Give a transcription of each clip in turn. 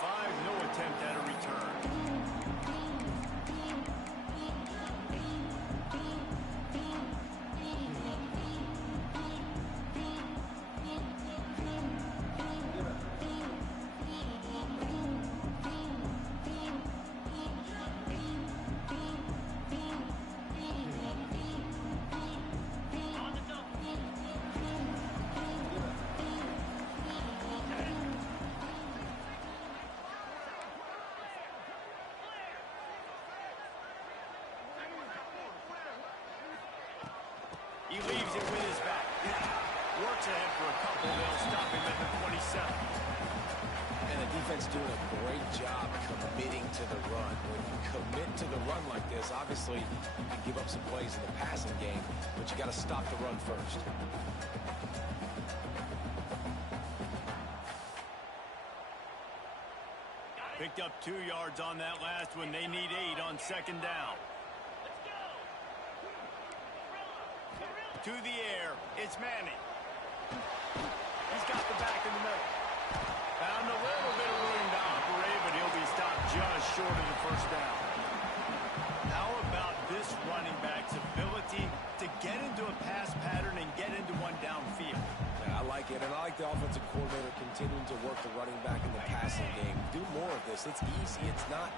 5, no attempt at a return. He leaves it with his back. Works ahead for a couple. They'll stop him at the 27. And the defense doing a great job committing to the run. When you commit to the run like this, obviously you can give up some plays in the passing game, but you got to stop the run first. Picked up 2 yards on that last one. They need 8 on second down. To the air, it's Manning. He's got the back in the middle. Found a little bit of room to operate, but he'll be stopped just short of the first down. How about this running back's ability to get into a pass pattern and get into one downfield? Yeah, I like it, and I like the offensive coordinator continuing to work the running back in the passing game. Do more of this. It's easy. It's not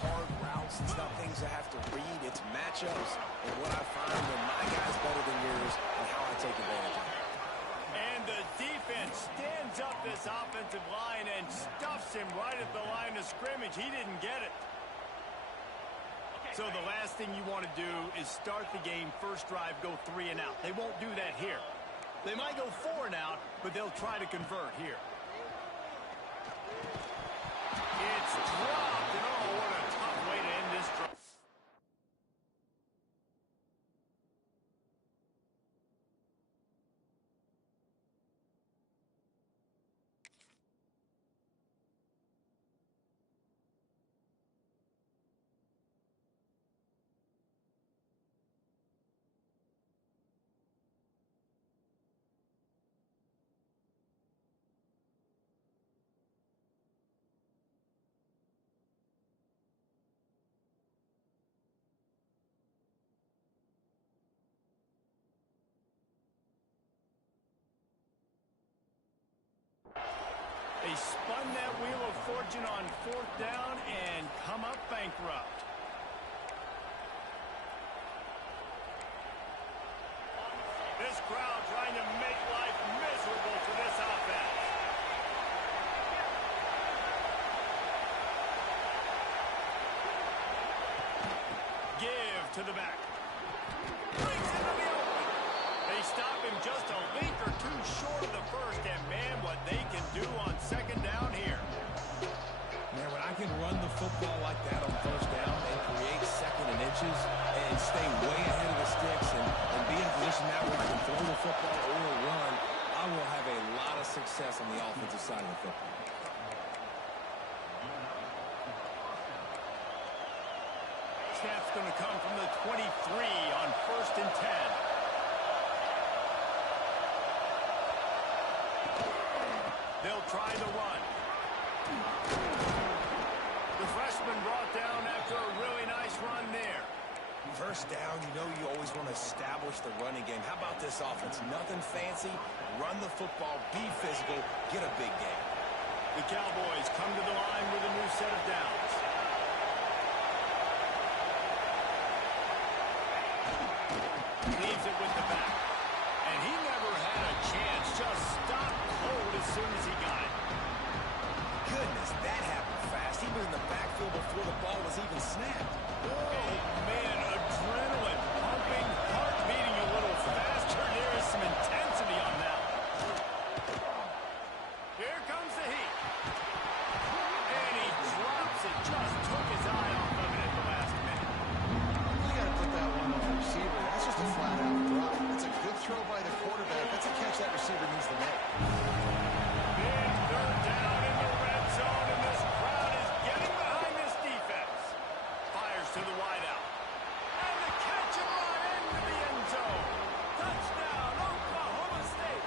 hard routes. It's not things I have to read. It's matchups and what I find when my guy's better than yours and how I take advantage of it. And the defense stands up this offensive line and stuffs him right at the line of scrimmage. He didn't get it. So the last thing you want to do is start the game, first drive, go 3 and out. They won't do that here. They might go 4 and out, but they'll try to convert here. It's dropped, and oh, what a tough way to end this drive. They spun that wheel of fortune on 4th down and come up bankrupt. This crowd trying to make life miserable for this offense. Give to the back. Brings into the open. They stop him just a leap or 2 short of the first, and man, what they can do on second down here. Man, when I can run the football like that on first down and create second and inches and stay way ahead of the sticks and be in a position now where I can throw the football or run, I will have a lot of success on the offensive side of the football. Snap's going to come from the 23 on 1st and 10. They'll try the run. The freshman brought down after a really nice run there. First down, you know you always want to establish the running game. How about this offense? Nothing fancy. Run the football, be physical, get a big game. The Cowboys come to the line with a new set of downs. Leaves it with the back. And he never had a chance. Just stopped cold as soon as he got it. Goodness, that happened fast. He was in the backfield before the ball was even snapped. Oh, man, adrenaline pumping, heart beating a little faster. There is some intensity on that. Here comes the heat. And he drops it. Just took his eye off of it at the last minute. You got to put that one on the receiver. That's just a flat-out drop. That's a good throw by the quarterback. That's a catch that receiver needs to make. Big 3rd down in the red zone, and this crowd is getting behind this defense. Fires to the wideout. And the catch and run into the end zone. Touchdown, Oklahoma State.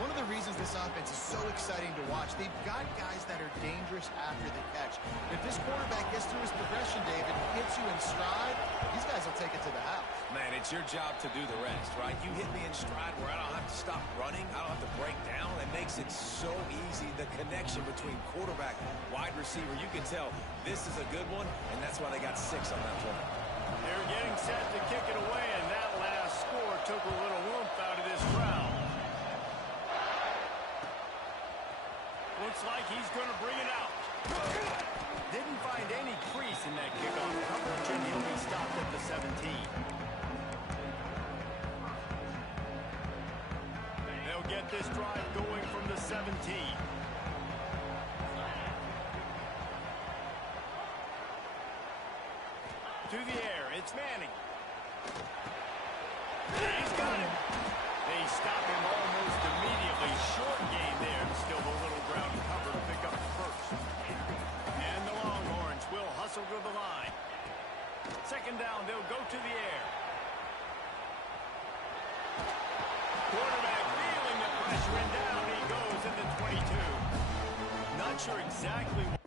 One of the reasons this offense offense is so exciting to watch. They've got guys that are dangerous after the catch. If this quarterback gets through his progression, David, gets you in stride, these guys will take it to the house. Man, it's your job to do the rest, right? You hit me in stride where I don't have to stop running. I don't have to break down. It makes it so easy. The connection between quarterback, wide receiver, you can tell this is a good one, and that's why they got 6 on that play. They're getting set to kick it away, and that last score took a little oomph out of this crowd. Looks like he's going to bring it out. Didn't find any crease in that kickoff coverage, and he'll be stopped at the 17. They'll get this drive going from the 17. To the air, it's Manning. He's got him. They stop him almost immediately. Short gain there. Still a little ground cover to pick up the first. And the Longhorns will hustle to the line. Second down, they'll go to the air. Quarterback feeling the pressure, and down he goes in the 22. Not sure exactly what.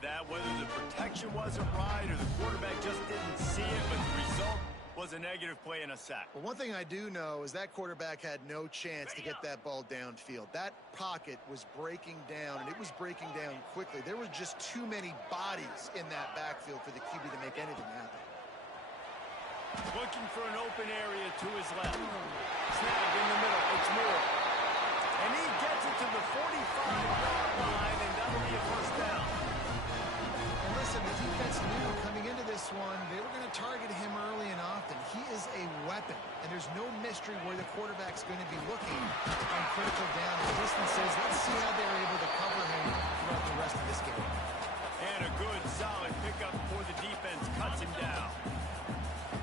That whether the protection wasn't right or the quarterback just didn't see it, but the result was a negative play and a sack. Well, one thing I do know is that quarterback had no chance to get that ball downfield. That pocket was breaking down, and it was breaking down quickly. There were just too many bodies in that backfield for the QB to make anything happen. Looking for an open area to his left. Snap in the middle. It's Moore. And he gets it to the 45-yard line, and that'll be a first down. Listen, the defense knew coming into this one, they were going to target him early and often. He is a weapon, and there's no mystery where the quarterback's going to be looking on critical down distances. Let's see how they're able to cover him throughout the rest of this game. And a good, solid pickup before the defense cuts him down.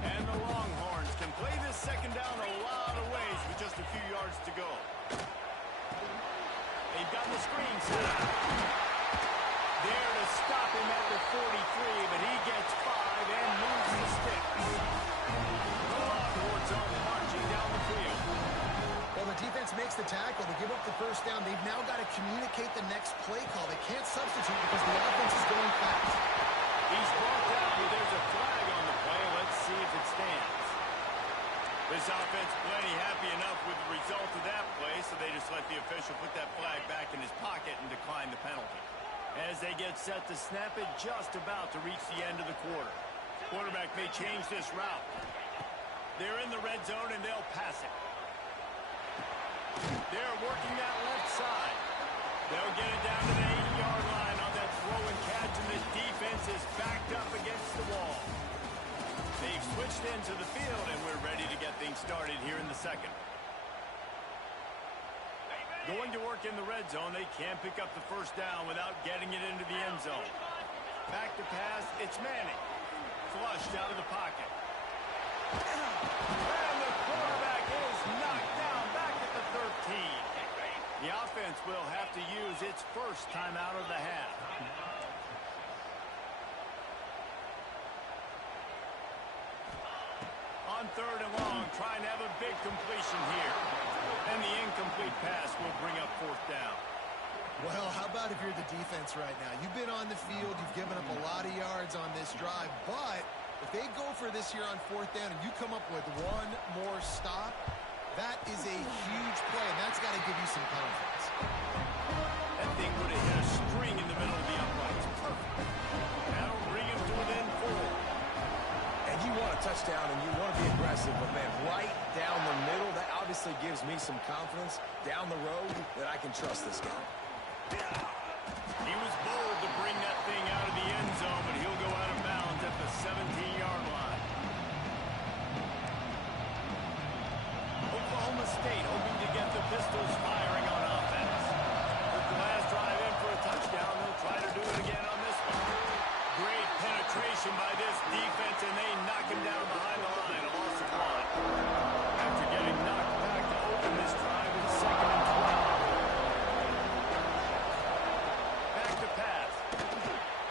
And the Longhorns can play this second down a lot of ways with just a few yards to go. They've got the screen set up. There to stop him at the 43, but he gets 5 and moves the sticks. The Longhorns are marching down the field. Well, the defense makes the tackle. They give up the first down. They've now got to communicate the next play call. They can't substitute because the offense is going fast. He's brought down, but there's a flag on the play. Let's see if it stands. This offense plenty happy enough with the result of that play, so they just let the official put that flag back in his pocket and decline the penalty. As they get set to snap it, just about to reach the end of the quarter. Quarterback may change this route. They're in the red zone, and they'll pass it. They're working that left side. They'll get it down to the 80-yard line on that throw and catch, and this defense is backed up against the wall. They've switched into the field, and we're ready to get things started here in the second. Going to work in the red zone, they can't pick up the first down without getting it into the end zone. Back to pass, it's Manning. Flushed out of the pocket. And the quarterback is knocked down back at the 13. The offense will have to use its first timeout of the half. On 3rd and long, trying to have a big completion here. And the incomplete pass will bring up 4th down. Well, how about if you're the defense right now? You've been on the field, you've given up a lot of yards on this drive, but if they go for this here on 4th down and you come up with one more stop, that is a huge play, and that's got to give you some confidence. That thing would have hit a string in the middle of the uprights. Perfect. That'll bring him to within 4. And you want a touchdown and you want to be aggressive, but man, right down the middle, that obviously gives me some confidence down the road that I can trust this guy. He was bold to bring that thing out of the end zone, but he'll go out of bounds at the 17-yard line. Oklahoma State hoping to get the Pistols firing on offense. With the last drive in for a touchdown, they'll try to do it again on this one. Great penetration by this defense, and they knock him down behind the line. A loss of 1. After getting knocked back to open this drive in 2nd and 12. Back to pass.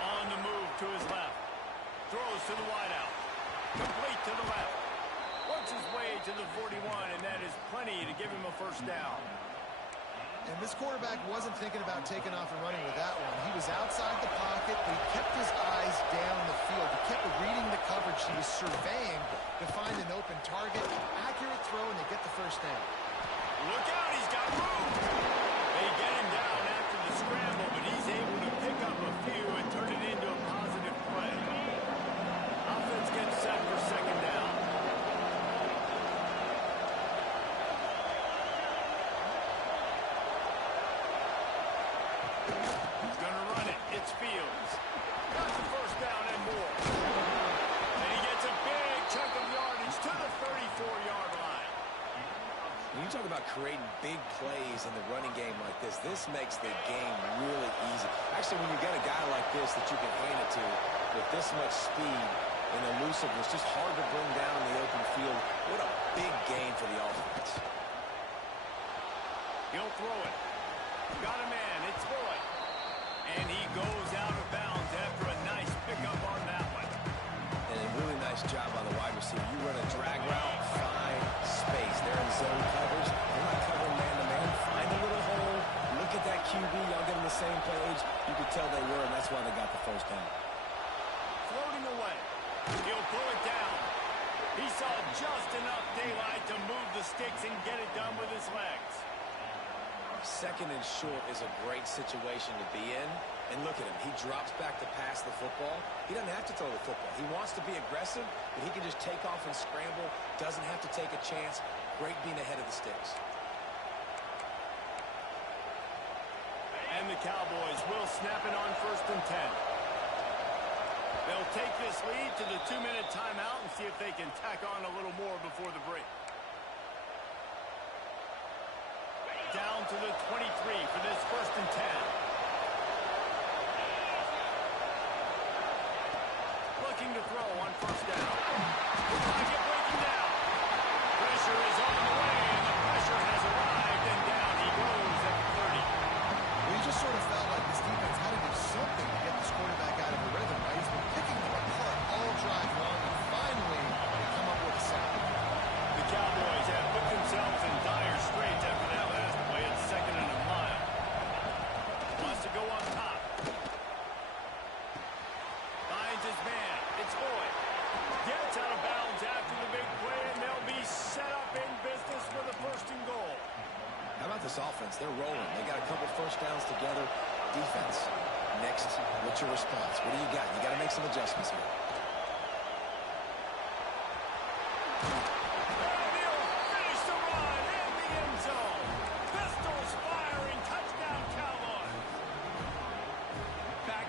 On the move to his left. Throws to the wideout. Complete to the left. Works his way to the 41, and that is plenty to give him a 1st down. And this quarterback wasn't thinking about taking off and running with that one. He was outside the pocket, but he kept his eyes down the field. He kept reading the coverage. He was surveying to find an open target. Accurate throw, and they get the 1st down. Look out, he's got room. They get him down after the scramble, but he's able to pick up a few and turn it into a positive play. Offense gets set for 2nd down. He's going to run it. It's Fields. Got the 1st down and more. And he gets a big chunk of yardage to the 34-yard line. When you talk about creating big plays in the running game like this makes the game really easy. Actually, when you got a guy like this that you can hand it to with this much speed and elusiveness, just hard to bring down in the open field. What a big game for the offense. He'll throw it. Got a man. It's Boyd. And he goes out of bounds after a nice pickup on that one. And a really nice job by the wide receiver. You run a drag route, find space. They're in zone coverage. They're not covering man-to-man. Find a little hole. Look at that QB. Y'all get on the same page. You could tell they were, and that's why they got the 1st down. Floating away. He'll pull it down. He saw just enough daylight to move the sticks and get it done with his legs. 2nd and short is a great situation to be in. And look at him. He drops back to pass the football. He doesn't have to throw the football. He wants to be aggressive, but he can just take off and scramble. Doesn't have to take a chance. Great being ahead of the sticks. And the Cowboys will snap it on 1st and 10. They'll take this lead to the 2-minute timeout and see if they can tack on a little more before the break. Down to the 23 for this 1st and 10. Looking to throw on 1st down. Pocket breaking down. Pressure is on the way, and the pressure has arrived, and down he goes at the 30. Well, you just sort of felt like this defense had to do something to get this quarterback out of a rhythm, right? He's been picking them apart all drive long, and finally they come up with a sack. The Cowboys have put themselves in dire straits after that last play. It's 2nd and a mile. Wants to go on top. Finds his man. It's Boyd. Gets out of bounds after the big play, and they'll be set up in business for the 1st and goal. How about this offense? They're rolling. They got a couple 1st downs together. Defense. Next, what's your response? What do you got? You got to make some adjustments here.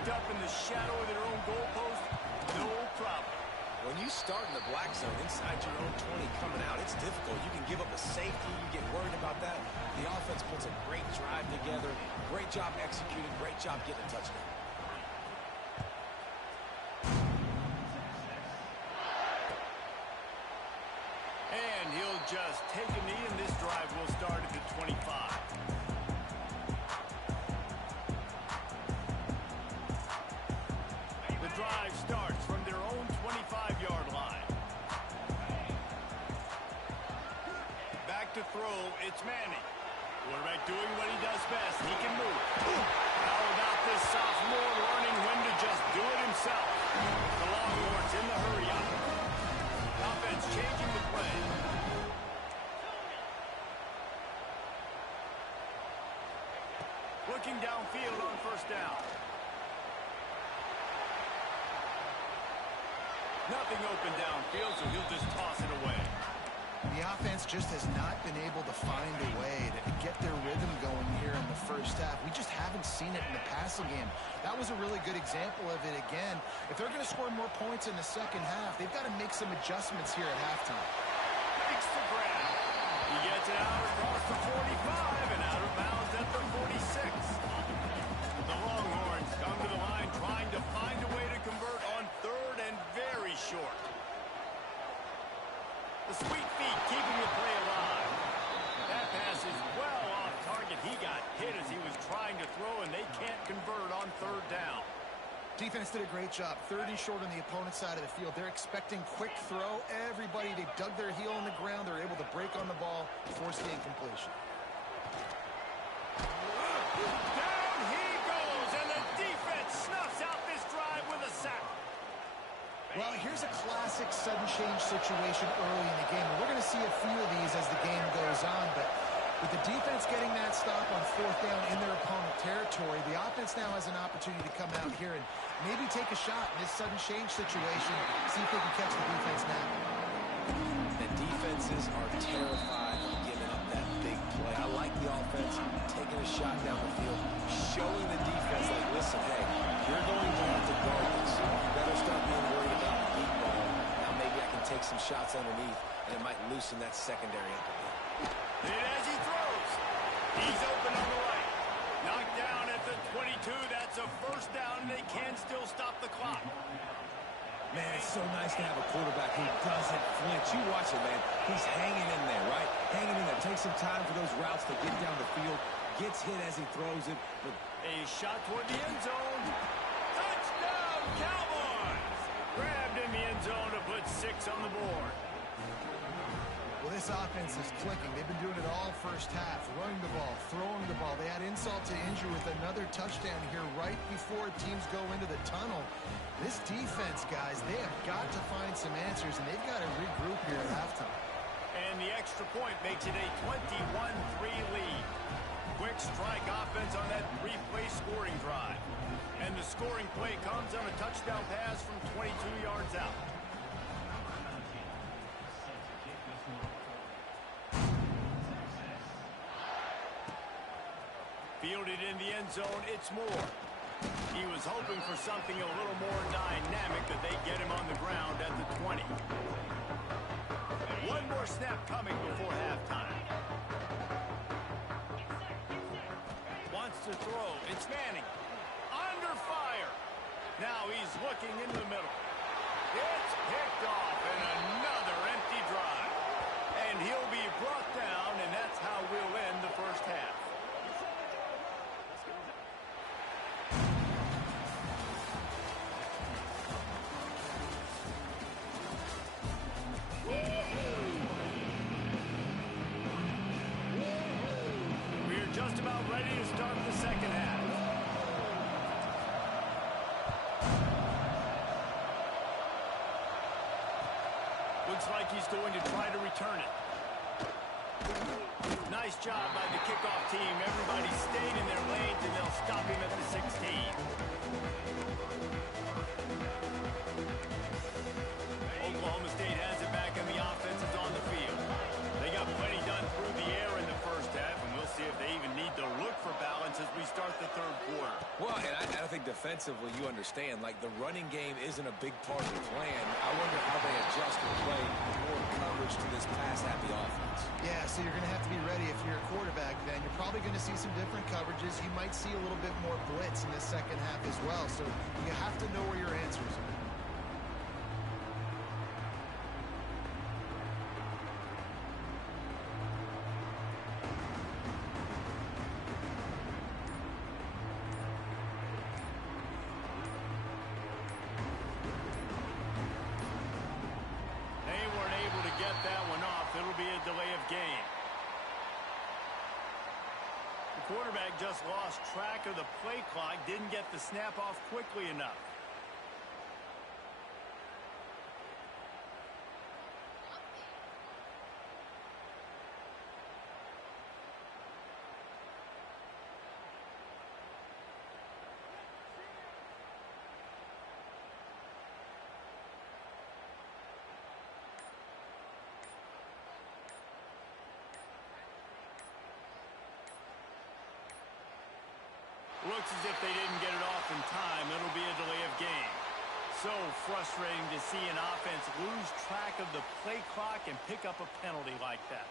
Up in the shadow of their own goalpost, no problem. When you start in the black zone inside your own 20 coming out, it's difficult. You can give up a safety. You get worried about that. The offense puts a great drive together. Great job executing. Great job getting a touchdown. And he'll just take a knee, and this drive will start at the 25. drive starts from their own 25-yard line. Back to throw, it's Manning. Quarterback doing what he does best. He can move. How about this sophomore learning when to just do it himself? The Longhorns in the hurry up. Offense changing the play. Looking downfield on first down. Nothing open downfield, so he'll just toss it away. The offense just has not been able to find a way to get their rhythm going here in the first half. We just haven't seen it in the passing game. That was a really good example of it again. If they're going to score more points in the second half, they've got to make some adjustments here at halftime. Makes the grab. He gets it out across the 45 and out of bounds at the 46. The Longhorns come to the line trying to find a way to convert on third and very short. The sweet feet keeping the play alive. That pass is well off target. He got hit as he was trying to throw, and they can't convert on third down. Defense did a great job. Third and short on the opponent's side of the field. They're expecting quick throw. Everybody, they dug their heel in the ground. They're able to break on the ball, force the incompletion. Down he goes, and the defense snuffs out this drive with a sack. Well, here's a classic sudden change situation early in the game. And we're going to see a few of these as the game goes on, but with the defense getting that stop on fourth down in their opponent territory, the offense now has an opportunity to come out here and maybe take a shot in this sudden change situation, see if they can catch the defense now. The defenses are terrified of giving up that big play. I like the offense taking a shot down the field, showing the defense like, listen, hey, you're going to have to guard this. You better start being worried about the deep ball. Now maybe I can take some shots underneath, and it might loosen that secondary up a bit. And as he throws, he's open on the right. Knocked down at the 22. That's a first down, and they can still stop the clock. Man, it's so nice to have a quarterback who doesn't flinch. You watch it, man. He's hanging in there, right? Hanging in there. Takes some time for those routes to get down the field. Gets hit as he throws it. But a shot toward the end zone. Touchdown, Cowboys! Grabbed in the end zone to put 6 on the board. Well, this offense is clicking. They've been doing it all first half, running the ball, throwing the ball. They had insult to injury with another touchdown here right before teams go into the tunnel. This defense, guys, they have got to find some answers, and they've got to regroup here at halftime. And the extra point makes it a 21-3 lead. Quick strike offense on that 3-play scoring drive. And the scoring play comes on a touchdown pass from 22 yards out. Fielded in the end zone, it's Moore. He was hoping for something a little more dynamic, that they get him on the ground at the 20. One more snap coming before halftime. Wants to throw, it's Manning. Under fire. Now he's looking into the middle. It's picked off, and another empty drive. And he'll be brought down, and that's how we'll end the first half. We're just about ready to start the second half. Looks like he's going to try to return it. Nice job by the kickoff team. Everybody stayed in their lanes, and they'll stop him at the 16. Oklahoma State has it back, and the offense is on the field. They got plenty done through the air in the first half, and we'll see if they even need to look for balance as we start the third quarter. Well, and I think defensively, you understand, like the running game isn't a big part of the plan. I wonder how they adjust their play more coverage to this pass-happy offense. Yeah, so you're going to have to be ready if you're a quarterback then. You're probably going to see some different coverages. You might see a little bit more blitz in the second half as well. So you have to know where your answers are. just lost track of the play clock, didn't get the snap off quickly enough. Looks as if they didn't get it off in time. It'll be a delay of game. So frustrating to see an offense lose track of the play clock and pick up a penalty like that.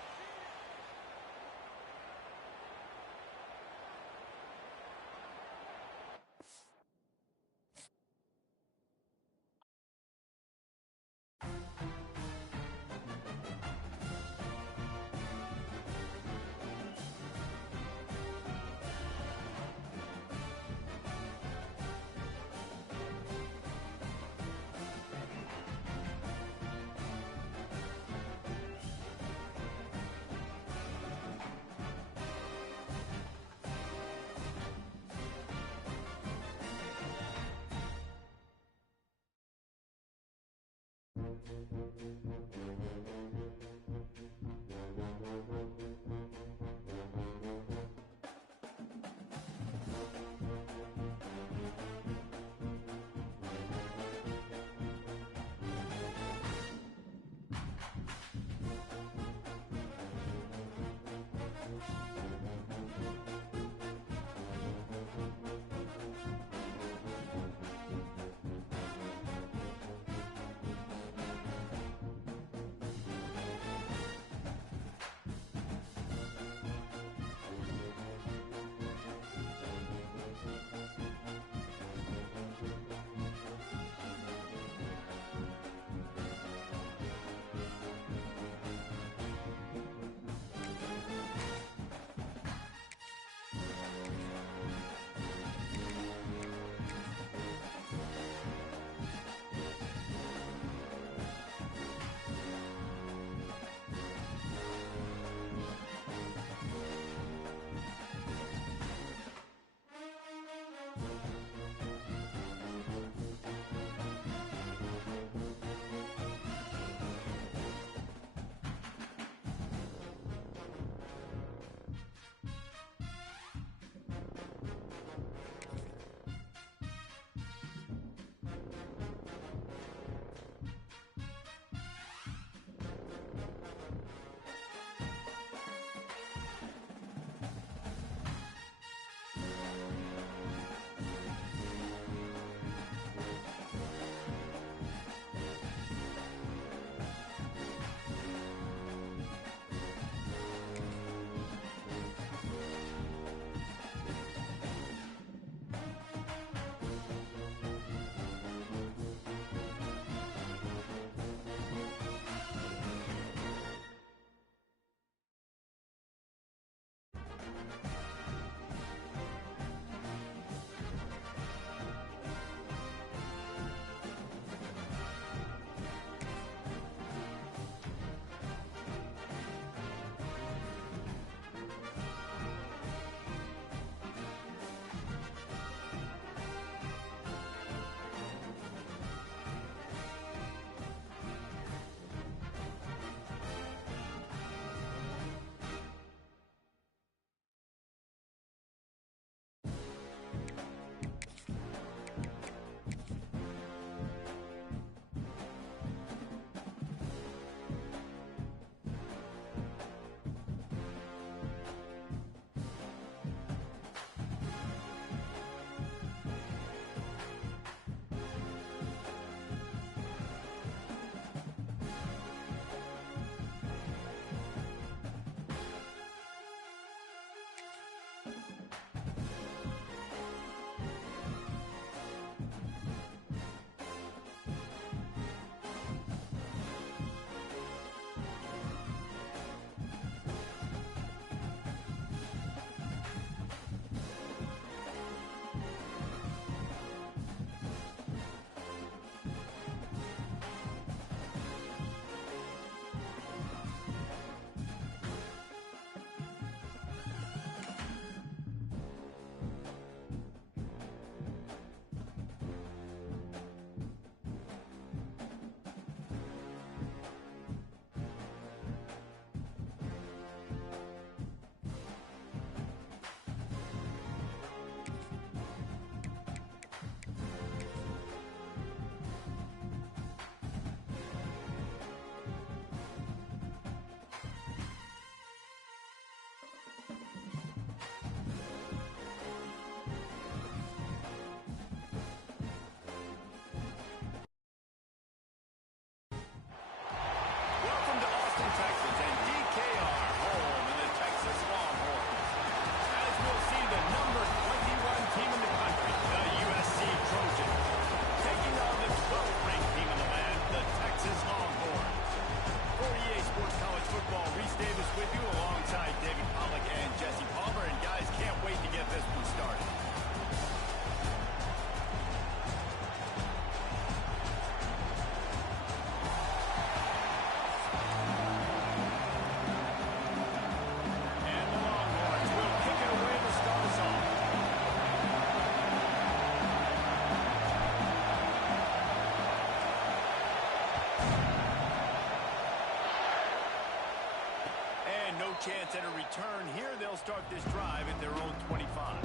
chance at a return. Here they'll start this drive at their own 25.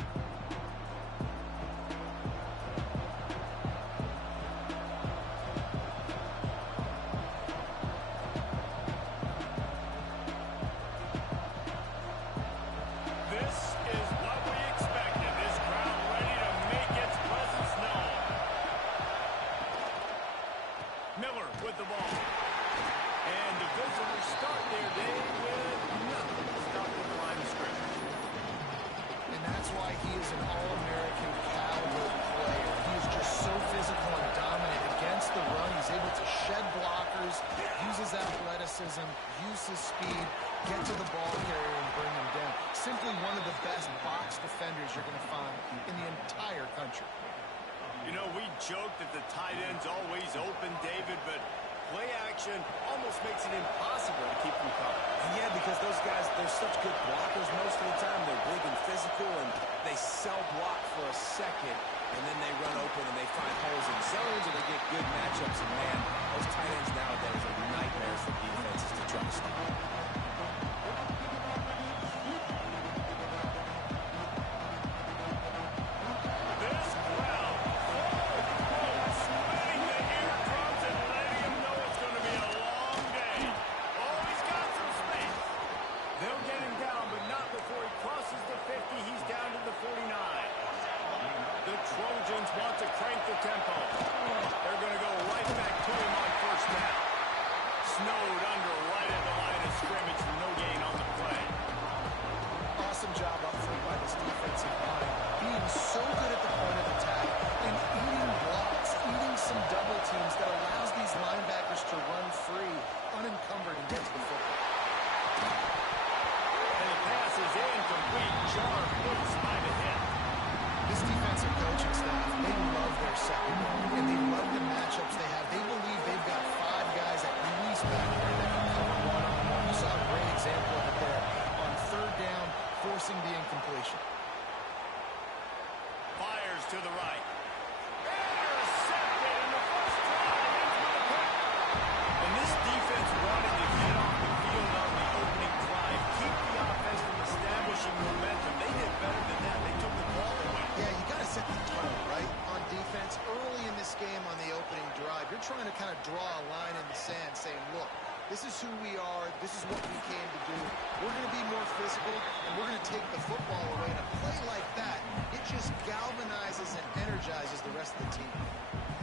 This is what we expected. This crowd ready to make its presence known. Miller with the ball. And the visitors start their day with nothing to stop the line of scrimmage. And that's why he is an All-American caliber player. He is just so physical and dominant against the run. He's able to shed blockers, use his athleticism, use his speed, get to the ball carrier and bring him down. Simply one of the best box defenders you're going to find in the entire country. You know, we joke that the tight end's always open, David, but play action almost makes it impossible to keep them covered. And yeah, because those guys, they're such good blockers most of the time. They're big and physical, and they cell-block for a second, and then they run open and they find holes in zones, and they get good matchups. And, man, those tight ends nowadays are nightmares for defenses to try to stop. Want to crank the tempo. They're going to go right back to him on first down. Snowed under right at the line of scrimmage for no gain on the play. Awesome job up front by this defensive line. Being so good at the point of attack and eating blocks, eating some double teams that allows these linebackers to run free, unencumbered, and get to the football. And the pass is incomplete. Sharp moves by the hit. This defensive coaching staff, they love their secondary, and they love the matchups they have. They believe they've got 5 guys at least back there that can cover one-on-one. You saw a great example of it there on third down, forcing the incompletion. Fires to the right. Intercepted in the first drive into the pick. And this defense wanted to get off the field on the opening drive, keep the offense from establishing momentum. They did better than that. They took the ball away. Yeah, you got to set the tone, right, on defense. Early in this game on the opening drive, you're trying to kind of draw a line in the sand saying, look, this is who we are. This is what we came to do. We're going to be more physical, and we're going to take the football away. And a play like that, it just galvanizes and energizes the rest of the team.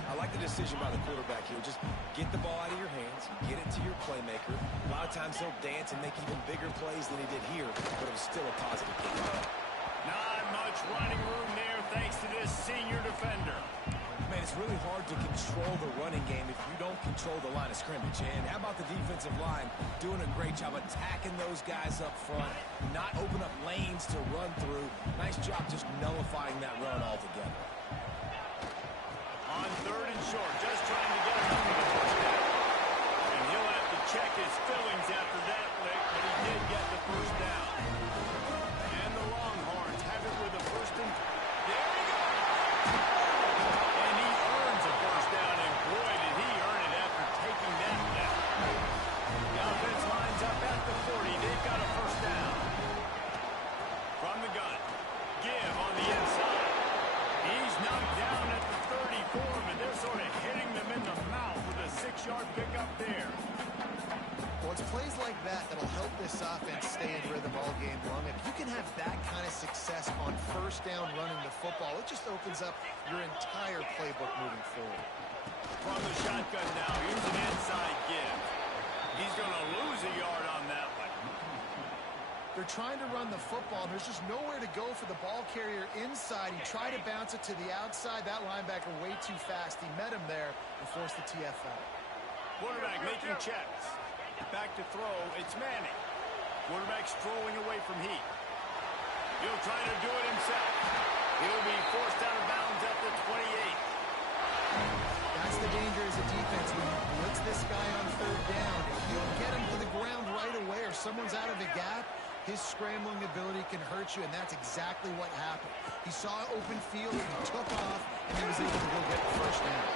I like the decision by the quarterback here. Just get the ball out of your hands, get it to your playmaker. A lot of times he'll dance and make even bigger plays than he did here, but it was still a positive pickup. Not much running room there thanks to this senior defender. Man, it's really hard to control the running game if you don't control the line of scrimmage. And how about the defensive line doing a great job attacking those guys up front, not open up lanes to run through. Nice job just nullifying that run altogether. On third and short, just trying to get enough of the first down. And he'll have to check his fillings after that lick, but he did get the first down. And the Longhorns have it with a first and... There he goes! And he earns a first down, and boy, did he earn it after taking that lick. The offense lines up at the 40. They've got a first down. From the gun. Give on the inside. He's knocked down at the 34, but they're sort of hitting them in the mouth with a 6-yard pickup there. Well, it's plays like that that'll help this offense stay in rhythm all game long. If you can have that kind of success on first down running the football, it just opens up your entire playbook moving forward. From the shotgun now, here's an inside give. He's going to lose a yard on that one. They're trying to run the football. There's just nowhere to go for the ball carrier inside. He tried to bounce it to the outside. That linebacker way too fast. He met him there and forced the TFL. Quarterback making checks. Back to throw. It's Manning. Quarterback strolling away from Heat. He'll try to do it himself. He'll be forced out of bounds at the 28. That's the danger as a defense. When you blitz this guy on third down, if you don't get him to the ground right away or someone's out of the gap, his scrambling ability can hurt you, and that's exactly what happened. He saw open field, he took off, and he was able to go get the first down.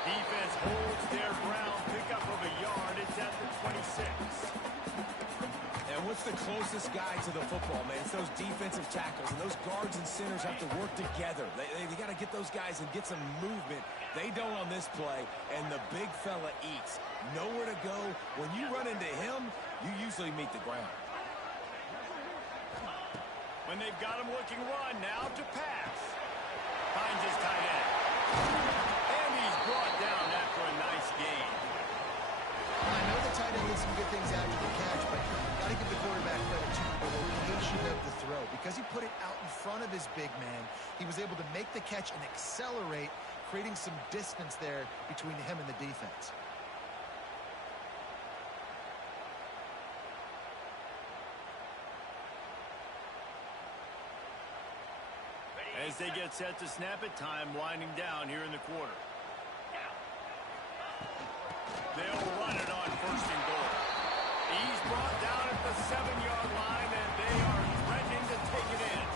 Defense holds their ground, pickup of a yard. It's at the 26. And And what's the closest guy to the football, man? It's those defensive tackles, and those guards and centers have to work together. They got to get those guys and get some movement. They don't on this play, and the big fella eats. Nowhere to go. When you run into him, you usually meet the ground. When they've got him looking run, now to pass. Finds his tight end. And he's brought down after a nice gain. I know the tight end did some good things after the catch, but got to give the quarterback credit to the location of the throw. Because he put it out in front of his big man, he was able to make the catch and accelerate, creating some distance there between him and the defense. As they get set to snap it, time winding down here in the quarter. They'll run it on first and goal. He's brought down at the 7-yard line, and they are threatening to take it in.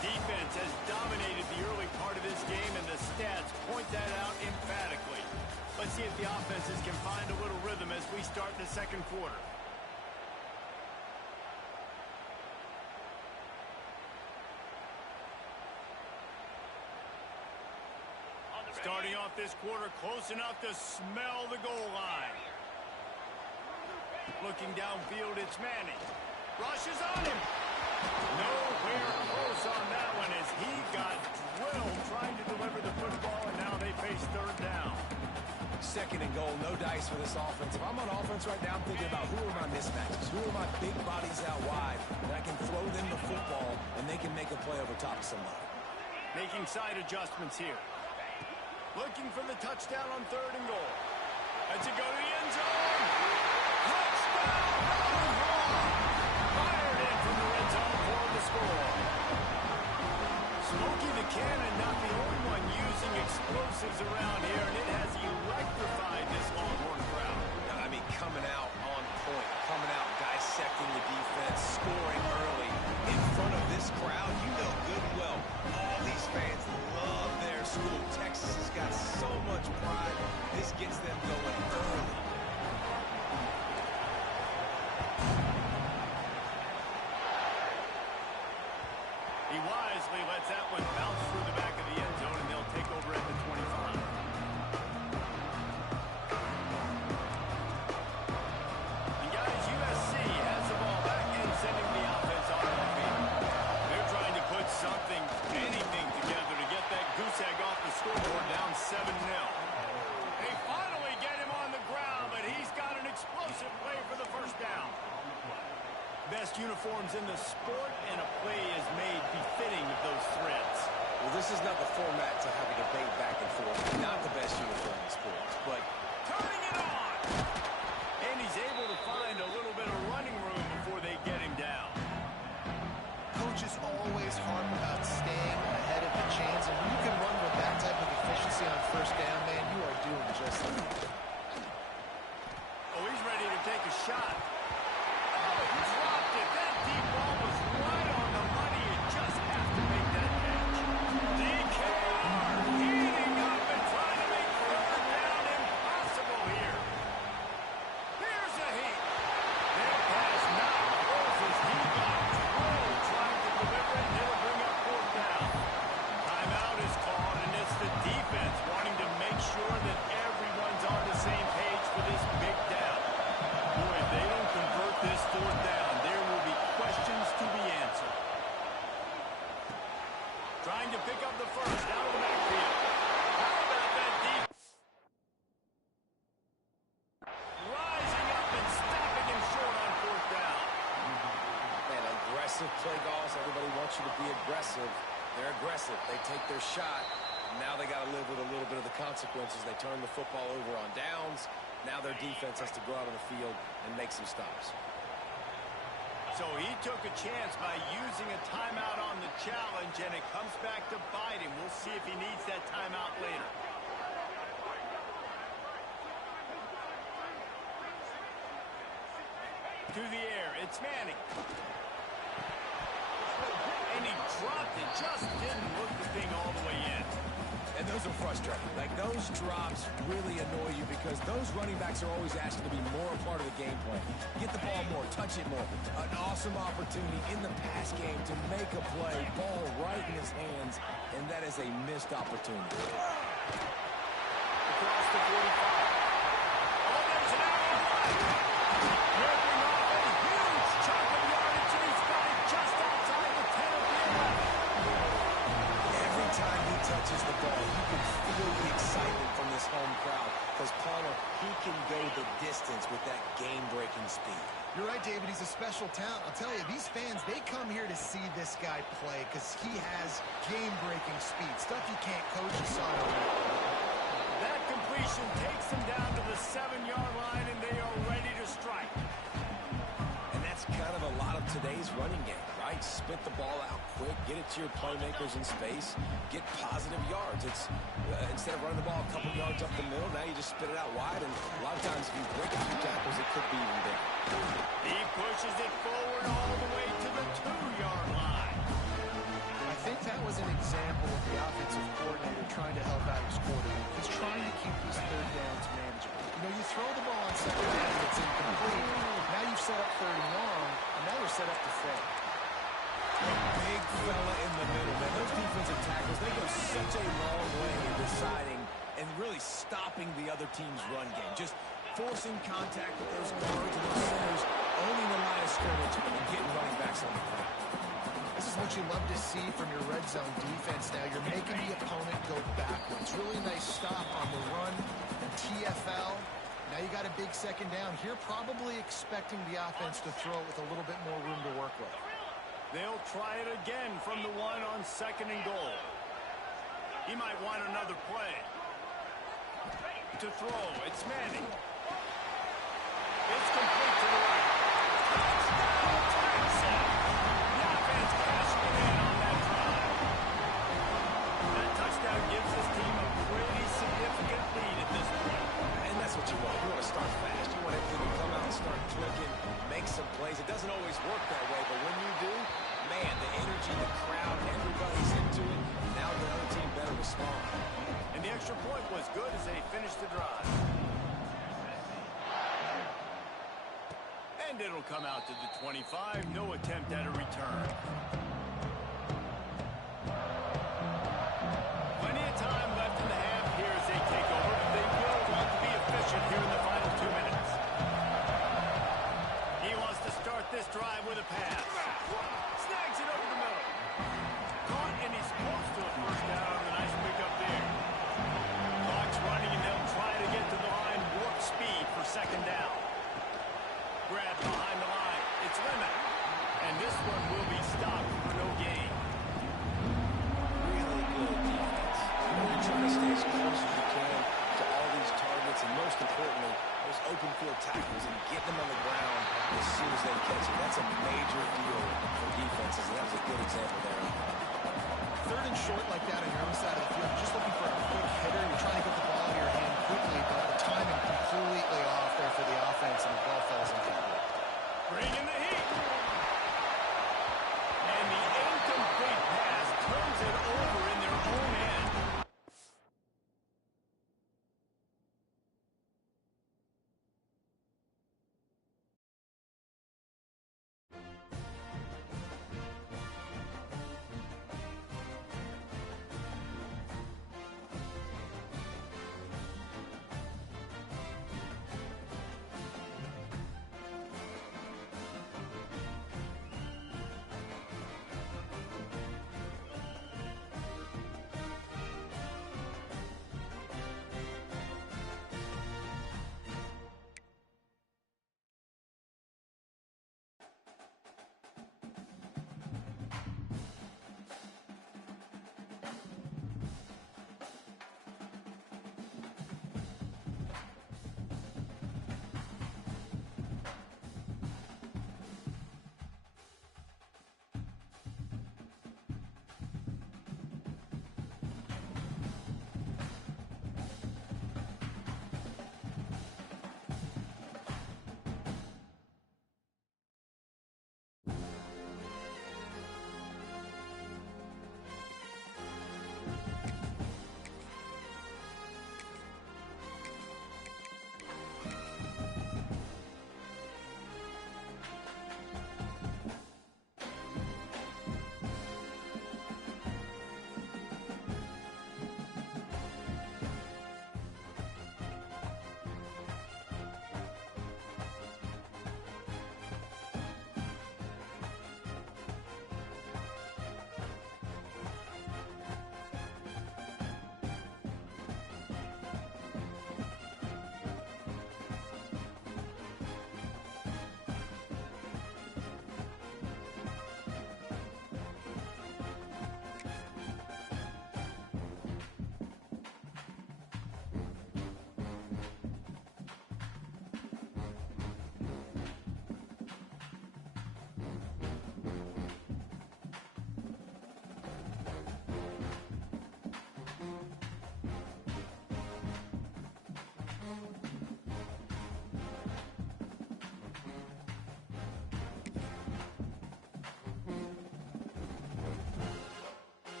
Defense has dominated the early part of this game, and the stats point that out emphatically. Let's see if the offenses can find a little rhythm as we start the second quarter. Starting off this quarter close enough to smell the goal line. Looking downfield, it's Manning. Rushes on him. Nowhere close on that one as he got drilled trying to deliver the football, and now they face third down. Second and goal, no dice for this offense. If I'm on offense right now, I'm thinking about who are my mismatches, who are my big bodies out wide that I can throw them the football and they can make a play over top of somebody. Making side adjustments here. Looking for the touchdown on third and goal. Let's it go to the end zone. Touchdown! Fired in from the red zone for the score. Smokey the Cannon, not the only one using explosives around here, and it has electrified this Longhorn crowd. I mean, coming out on point, coming out dissecting the defense, scoring early in front of this crowd. You know good and well, all these fans love their school. Texas has got so much pride. This gets them going early. He wisely lets that one bounce through the back of the end zone, and they'll take over at the 25. And guys, USC has the ball back and sending the offense on their feet. They're trying to put something, anything together to get that goose egg off the scoreboard, down 7-0. They finally get him on the ground, but he's got an explosive play for the first down. Best uniforms in the sport, and a play is made befitting of those threads. Well, this is not the format to have a debate back and forth. Not the best uniform in sports, but Turning it on! And he's able to find a little bit of running room before they get him down. Coaches always harp about staying ahead of the chains, and when you can run with that type of efficiency on first down, man, you are doing just that. Oh, he's ready to take a shot. He dropped it. That deep ball was right on the money. You just have to make that catch. DKR heating up and trying to make third down impossible here. Here's a heat. That pass not closes. He got drilled trying to deliver it, and it'll bring up fourth down. Timeout is called, and it's the defense wanting to make sure that everyone's on the same page for this big down. Boy, if they don't convert this fourth down, there will be questions to be answered. Trying to pick up the first, down to the backfield. How about that deep? Rising up and stopping him short on fourth down. man, aggressive play calls. Everybody wants you to be aggressive. They're aggressive. They take their shot. Now they got to live with a little bit of the consequences. They turn the football over on downs. Now their defense has to go out on the field and make some stops. So he took a chance by using a timeout on the challenge, and it comes back to bite him. We'll see if he needs that timeout later. To the air, it's Manning. And he dropped it, just didn't look the thing all the way in. And those are frustrating. Like, those drops really annoy you because those running backs are always asking to be more a part of the game plan. Get the ball more, touch it more. An awesome opportunity in the pass game to make a play, ball right in his hands, and that is a missed opportunity. Across the 45. Oh, there's an out line. Ripping off a huge chunk of yardage, and he's got it just outside the 10 of the 11. Every time he touches the ball, you can feel the excitement from this home crowd because, Palmer, he can go the distance with that game-breaking speed. You're right, David. He's a special talent. I'll tell you, these fans, they come here to see this guy play because he has game-breaking speed, stuff you can't coach. You saw it already. That completion takes them down to the 7-yard line, and they are ready to strike. And that's kind of a lot of today's running game, right? Spit the ball out quick, get it to your playmakers in space, get positive yards. It's instead of running the ball a couple yards up the middle, now you just spit it out wide, and a lot of times if you break a few tackles, it could be even bigger. He pushes it forward all the way to the 2-yard line. I think that was an example of the offensive coordinator trying to help out his quarterback. He's trying to keep these third downs manageable. You know, you throw the ball on second down and it's incomplete. Now you've set up third and long, and now you're set up to fail. Big fella in the middle, man. Those defensive tackles, they go such a long way in deciding and really stopping the other team's run game. Just forcing contact with those guards and those centers, owning the line of scrimmage and getting running backs on the ground. This is what you love to see from your red zone defense now. You're making the opponent go backwards. Really nice stop on the run and TFL. Now you got a big second down. Here probably expecting the offense to throw it with a little bit more room to work with. They'll try it again from the 1 on 2nd and goal. He might want another play. To throw, it's Manning. It's complete to the right. Touchdown, Texans! The offense cashing it in on that drive. That touchdown gives this team a pretty significant lead at this point. And that's what you want. You want to start fast. You want everything to come out and start clicking, make some plays. It doesn't always work that way, but when you do, man, the energy, the crowd, everybody's into it. Now the other team better respond. And the extra point was good as they finished the drive. And it'll come out to the 25. No attempt at a return. Plenty of time left in the half here as they take over. They will want to be efficient here in the final 2 minutes. He wants to start this drive with a pass. Snags it over the middle. Caught, and he's close to a first down. A nice pickup there. Clock's running, and they'll try to get to the line. Warp speed for 2nd down. Grab behind the line. It's Lemon. And this one will be stopped for no gain. Really good defense. You're trying to stay as close as you can to all these targets, and most importantly, those open field tackles and get them on the ground as soon as they catch it. That's a major deal for defenses, and that was a good example there. 3rd and short like that on your own side of the field, you're just looking for a quick hitter. You're trying to get the ball in your hand quickly, but the timing completely off there for the offense, and the ball falls incomplete. Bringing the heat. And the incomplete pass turns it over in their own end.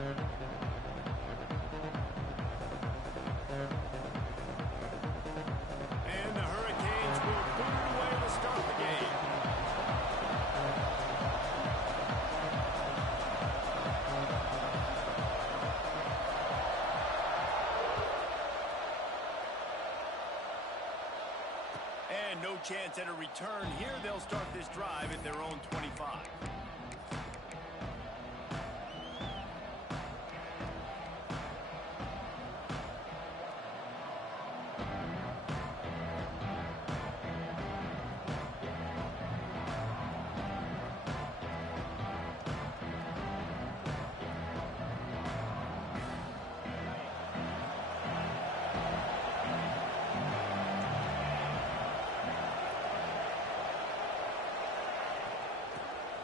And the Hurricanes will put it away to start the game. And no chance at a return here. They'll start this drive at their own 25.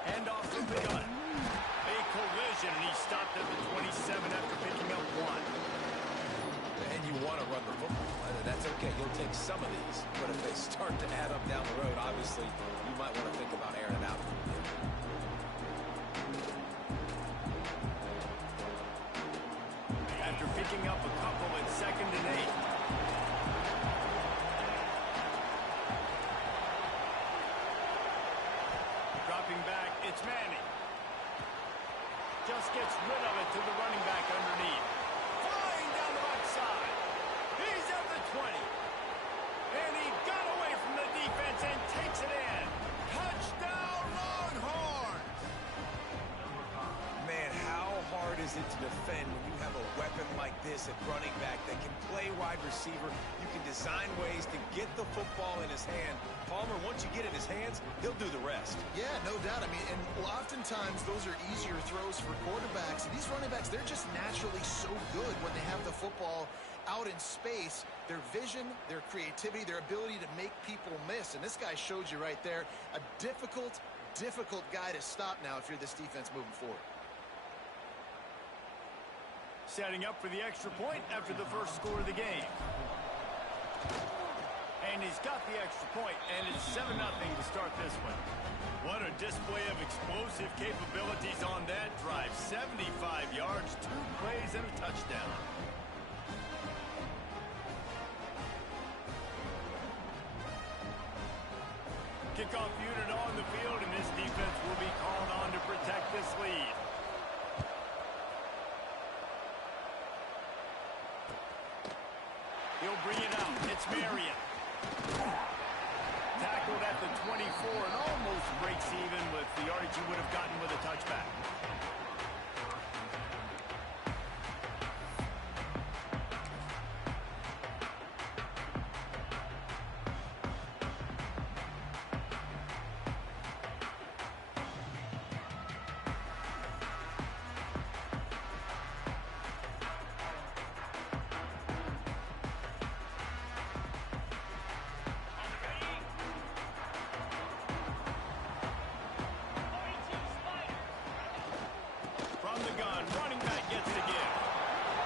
Handoff to the gun. A collision, and he stopped at the 27 after picking up one. And you want to run the football. That's okay. You'll take some of these. But if they start to add up down the road, obviously, you might want to think about airing it out. After picking up a couple at 2nd and 8. Dropping back, it's Manning. Just gets rid of it to the running back underneath. Flying down the right side. He's at the 20. And he got away from the defense and takes it in. Touchdown, Longhorns! Man, how hard is it to defend when you have a weapon like this at running back that can play wide receiver? You can design ways to get the football in his hand. Palmer, once you get it in his hands, he'll do the rest. Yeah, no doubt. I mean, and oftentimes those are easier throws for quarterbacks. And these running backs, they're just naturally so good when they have the football out in space. Their vision, their creativity, their ability to make people miss. And this guy showed you right there, a difficult guy to stop now if you're this defense moving forward. Setting up for the extra point after the first score of the game. And he's got the extra point, and it's 7-0 to start this one. What a display of explosive capabilities on that drive. 75 yards, 2 plays, and a touchdown. Kickoff unit on the field, and this defense will be called on to protect this lead. He'll bring it out. It's Marion. Tackled at the 24 and almost breaks even with the yardage he would have gotten with a touchback. From the gun, running back gets it again.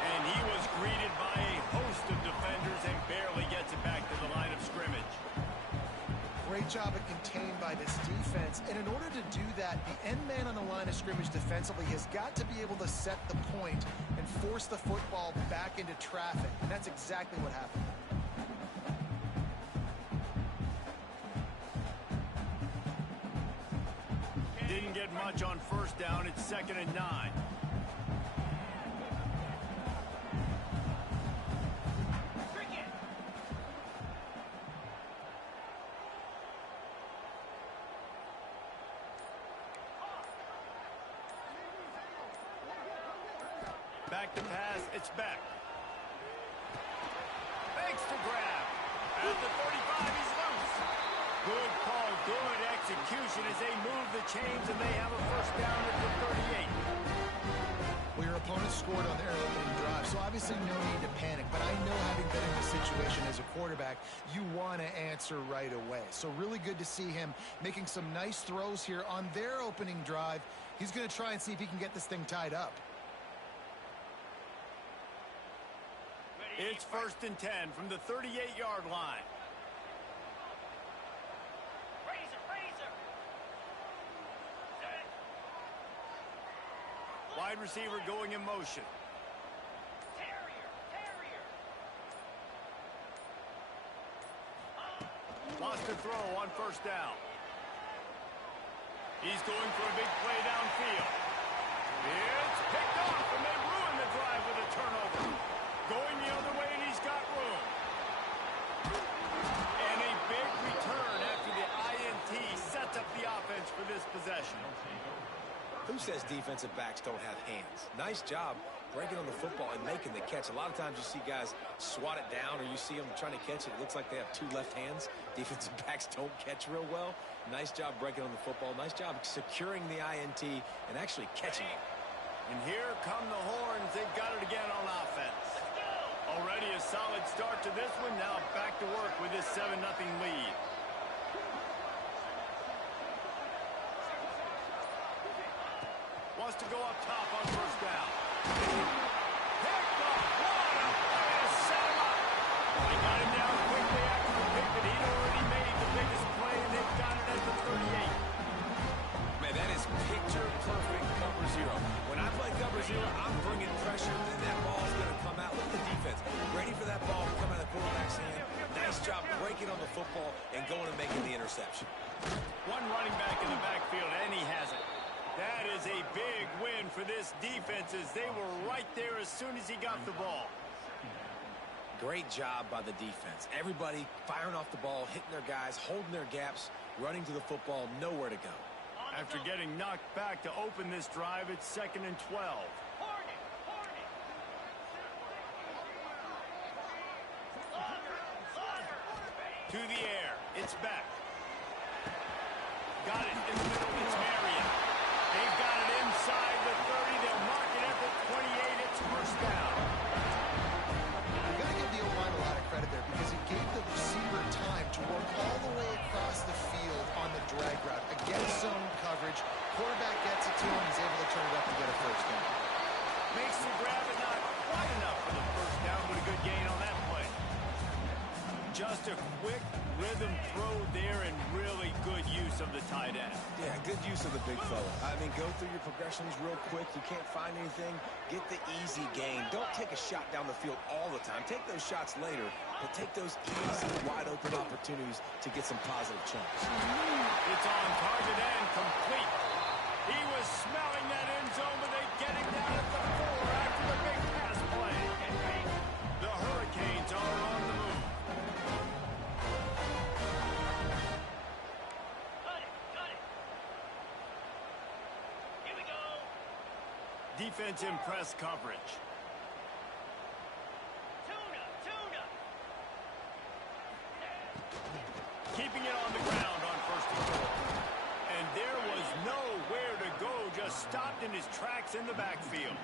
And he was greeted by a host of defenders and barely gets it back to the line of scrimmage. Great job at contained by this defense. And in order to do that, the end man on the line of scrimmage defensively has got to be able to set the point and force the football back into traffic. And that's exactly what happened. Didn't get much on first down. It's 2nd and 9. Back to pass. It's Beck. Makes the grab. At the 35, he's loose. Good call, good execution as they move the chains, and they have a first down at the 38. Well, your opponent scored on their opening drive, so obviously no need to panic. But I know, having been in this situation as a quarterback, you want to answer right away. So really good to see him making some nice throws here on their opening drive. He's going to try and see if he can get this thing tied up. It's 1st and 10 from the 38-yard line. Wide receiver going in motion. Lost the throw on first down. He's going for a big play downfield. It's picked off, and they ruin the drive with a turnover. Going the other way, and he's got room. And a big return after the INT sets up the offense for this possession. Who says defensive backs don't have hands? Nice job breaking on the football and making the catch. A lot of times you see guys swat it down, or you see them trying to catch it. It looks like they have two left hands. Defensive backs don't catch real well. Nice job breaking on the football. Nice job securing the INT and actually catching it. And here come the horns. They've got it again on offense. Already a solid start to this one. Now back to work with this 7-0 lead. Wants to go up top on first down. Picked off. What a play to set him up. They got him down quickly after the pick, but he'd already made the biggest play, and they've got it at the 38. Man, that is picture-perfect cover zero. When I play cover zero, I'm bringing pressure, then that ball's going to come out. Look at the defense. Ready for that ball to come out of the quarterback's hand. Nice job breaking on the football and going and making the interception. One running back in the backfield, and he has it. That is a big win for this defense, as they were right there as soon as he got the ball. Great job by the defense. Everybody firing off the ball, hitting their guys, holding their gaps, running to the football, nowhere to go. After getting knocked back to open this drive, it's 2nd and 12. To the air. It's back. Got it in the middle. It's Marion. They've got it inside the 30. They'll mark it at the 28. It's first down. You've got to give the O-line a lot of credit there, because it gave the receiver time to work all the way across the field on the drag route. Against zone coverage, quarterback gets it to him. He's able to turn it up and get a first down. Makes the grab, but not quite enough for the first down, but a good gain on that play. Just a quick rhythm throw there, and really good use of the tight end. Yeah, good use of the big fella. I mean, go through your progressions real quick. You can't find anything. Get the easy gain. Don't take a shot down the field all the time. Take those shots later, but take those easy, wide-open opportunities to get some positive chunks. It's on target and complete. He was smelling that end zone, but they get him down at the 4 after the big pass play. The Hurricanes are on the move. Defense in press coverage. Keeping it on the ground on first and goal. And there was nowhere to go, just stopped in his tracks in the backfield.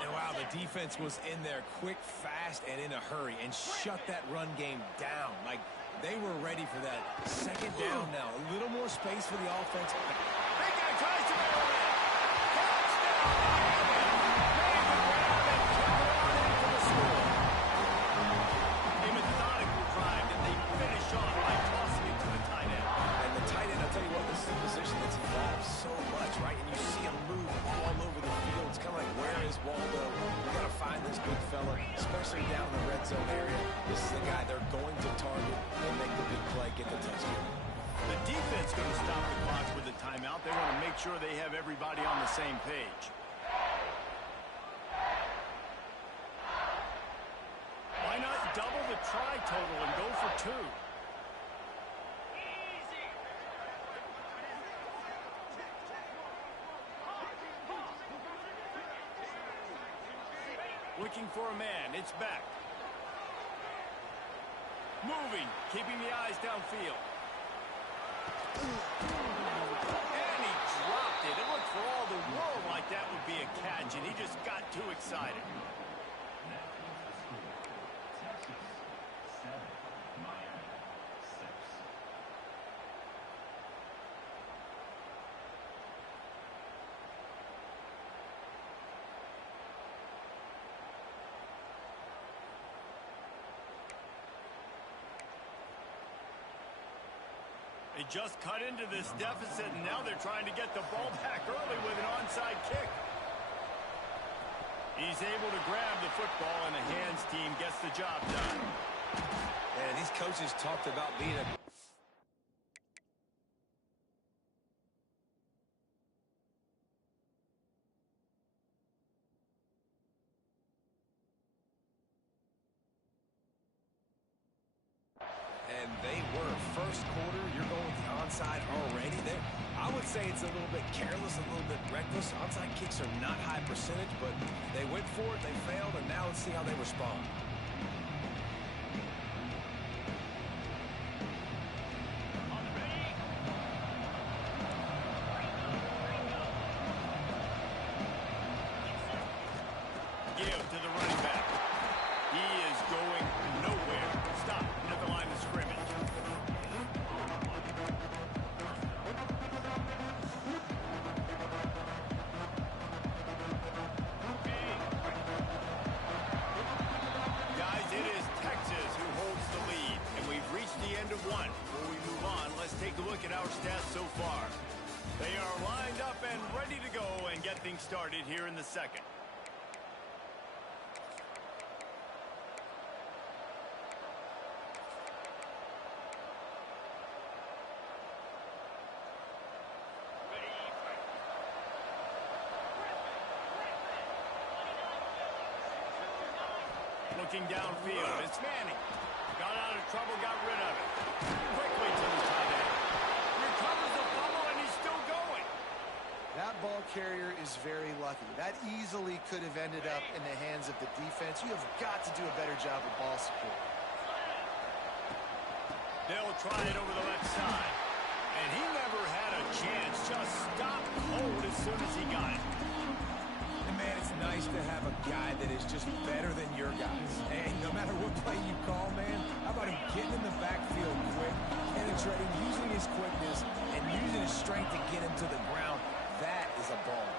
And wow, the defense was in there quick, fast, and in a hurry, and shut that run game down. Like, they were ready for that. Second down now. A little more space for the offense. Big guy tries to go in. A methodical drive that they finish off by tossing it to the tight end. And the tight end, I'll tell you what, this is a position that's evolved so much, right? And you see him move all over the field. It's kind of like, where is Waldo? You got to find this big fella, especially down in the red zone area. This is the guy they're going to target and make the big play, get the touchdown. The defense going to stop the clock with the timeout. They want to make sure they have everybody on the same page. Why not double the try total and go for 2? Looking for a man. It's back. Moving. Keeping the eyes downfield. And he dropped it. It looked for all the world like that would be a catch, and he just got too excited. They just cut into this deficit, and now they're trying to get the ball back early with an onside kick. He's able to grab the football, and the hands team gets the job done. And these coaches talked about being a... And they were first quarter. You're going with the onside already there. I would say it's a little bit careless, a little bit reckless. Onside kicks are not high percentage, but they went for it, they failed, and now let's see how they respond. Give to the running back. He is going nowhere. Stop at the line of scrimmage. Guys, it is Texas who holds the lead, and we've reached the end of one. Before we move on, let's take a look at our stats so far. They are lined up and ready to go and get things started here in the second. Looking downfield, it's Manning. Got out of trouble, got rid of it. Quickly to the tight end. Recovers the fumble, and he's still going. That ball carrier is very lucky. That easily could have ended up in the hands of the defense. You have got to do a better job of ball support. They'll try it over the left side. And he never had a chance. Just stopped cold as soon as he got it. And man, it's nice to have a guy that is just better than your guys. And no matter what play you call, man, how about him getting in the backfield quick, penetrating, using his quickness, and using his strength to get him to the ground. That is a ball.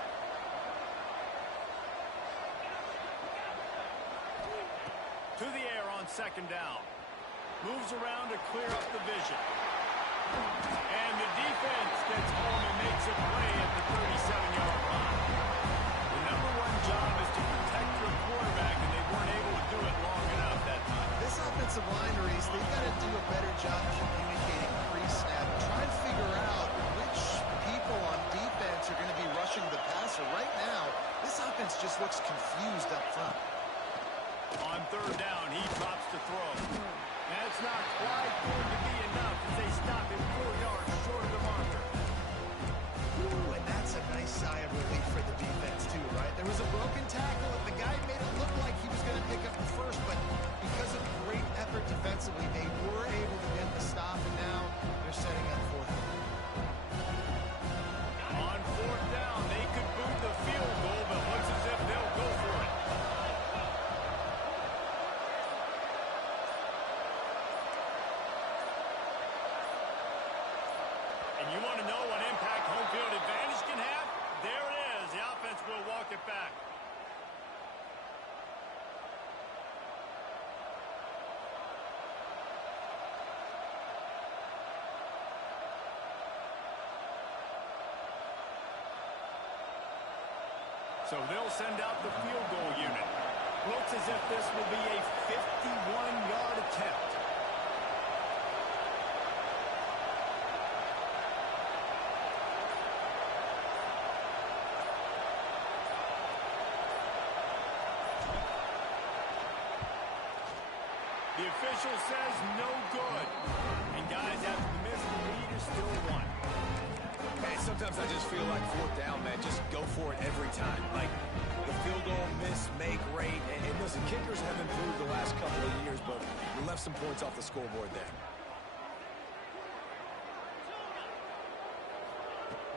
To the air on second down. Moves around to clear up the vision. And the defense gets home and makes a play at the 37-yard line. The number one job is to protect your quarterback, and they weren't able to do it long enough that time. This offensive line, Reese, they've got to do a better job communicating pre-snap. Try and figure out which people on defense are going to be rushing the passer. Right now, this offense just looks confused up front. On third down, he drops to throw. That's not quite going to be enough as they stop him 4 yards short of the marker. Ooh, and that's a nice sigh of relief for the defense too, right? There was a broken tackle, and the guy made it look like he was going to pick up the first, but because of great effort defensively, they were able to get the stop, and now they're setting up fourth. On fourth down, they could boot the field goal, but looks as if they'll go for it. And you want to know what impact home field advantage can have? There it is. The offense will walk it back. So they'll send out the field goal unit. Looks as if this will be a 51-yard attempt. The official says no good. And guys, after the miss, the lead is still one. Man, sometimes I just feel like fourth down, man. Just go for it every time. Like, the field goal miss, make rate. And listen, kickers have improved the last couple of years, but we left some points off the scoreboard there.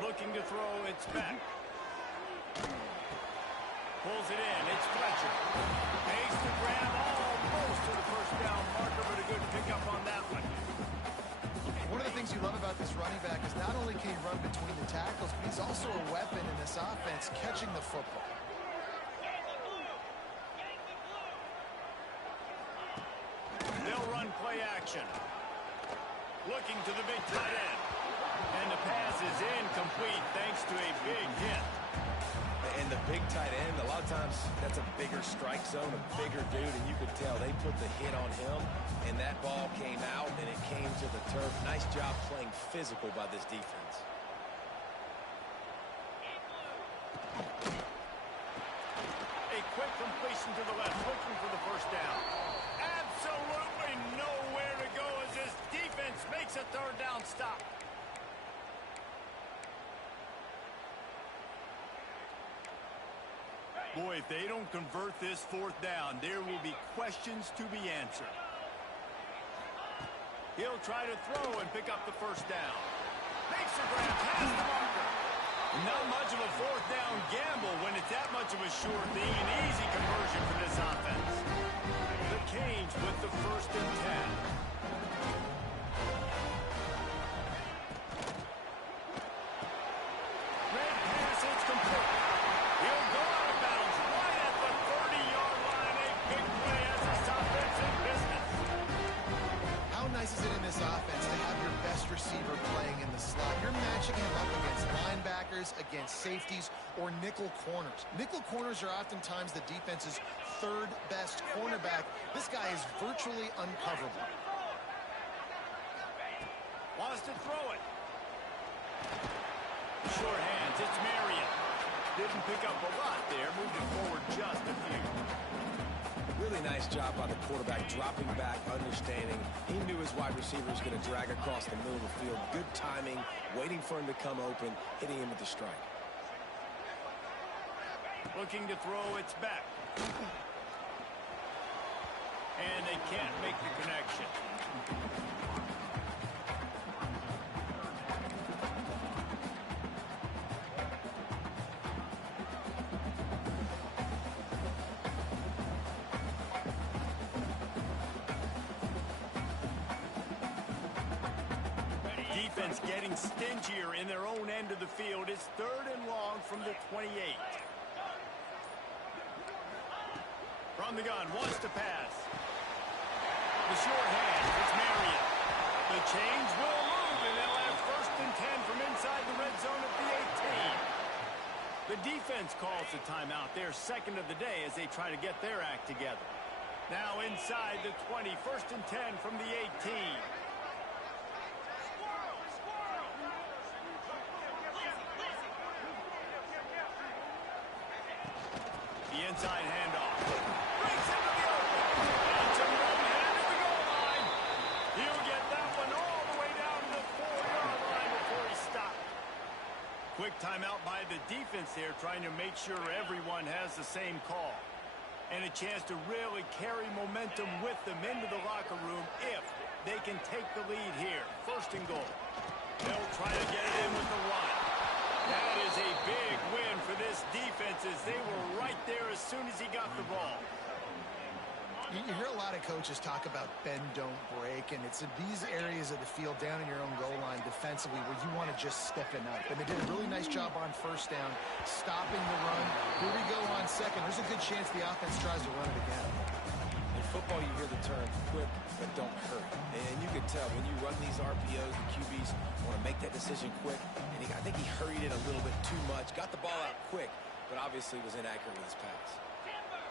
Looking to throw, it's back. Pulls it in, it's Fletcher. Makes the grab almost to the first down marker, but a good pickup on that one. One of the things you love about this running back is not only can he run between the tackles, but he's also a weapon in this offense catching the football. They'll run play action. Looking to the big tight end. And the pass is incomplete thanks to a big hit. And the big tight end, a lot of times, that's a a bigger strike zone, a bigger dude, and you could tell they put the hit on him, and that ball came out, and it came to the turf. Nice job playing physical by this defense. A quick completion to the left, looking for the first down. Absolutely nowhere to go as this defense makes a third down stop. Boy, if they don't convert this fourth down, there will be questions to be answered. He'll try to throw and pick up the first down. Makes the grab, past the marker. Not much of a fourth down gamble when it's that much of a sure thing. An easy conversion for this offense. The Canes with the 1st and 10. Red pass, it's complete. He'll go out of bounds right at the 30-yard line. A big play as this offense in business. How nice is it in this offense to have your best receiver playing in the slot? You're matching him up against linebackers, against safeties, or nickel corners. Nickel corners are oftentimes the defense's third best cornerback. This guy is virtually uncoverable. Wants to throw it. Short hands, it's Marion. Didn't pick up a lot there, moved it forward just a few. Really nice job by the quarterback, dropping back, understanding. He knew his wide receiver was going to drag across the middle of the field. Good timing, waiting for him to come open, hitting him with the strike. Looking to throw, it's back. And they can't make the connection. Defense getting stingier in their own end of the field. It's 3rd and long from the 28. From the gun, wants to pass. The short hand, it's Marion. The change will move, and they'll have 1st and 10 from inside the red zone at the 18. The defense calls the timeout, their second of the day as they try to get their act together. Now inside the 20, 1st and 10 from the 18. The inside handoff. Breaks into the open. It's a one-hand to the goal line. He'll get that one all the way down to the 4-yard line before he stopped. Quick timeout by the defense there, trying to make sure everyone has the same call. And a chance to really carry momentum with them into the locker room if they can take the lead here. 1st and goal. They'll try to get it in with the run. That is a big win for this defense as they were right there as soon as he got the ball. You hear a lot of coaches talk about bend, don't break, and it's in these areas of the field down in your own goal line defensively where you want to just stiffen up. And they did a really nice job on 1st down, stopping the run. Here we go on 2nd. There's a good chance the offense tries to run it again. In football, you hear the term quick, but don't hurry. And you can tell when you run these RPOs, the QBs want to make that decision quick. And I think he hurried it a little bit too much. Got the ball out quick, but obviously was inaccurate with his pass.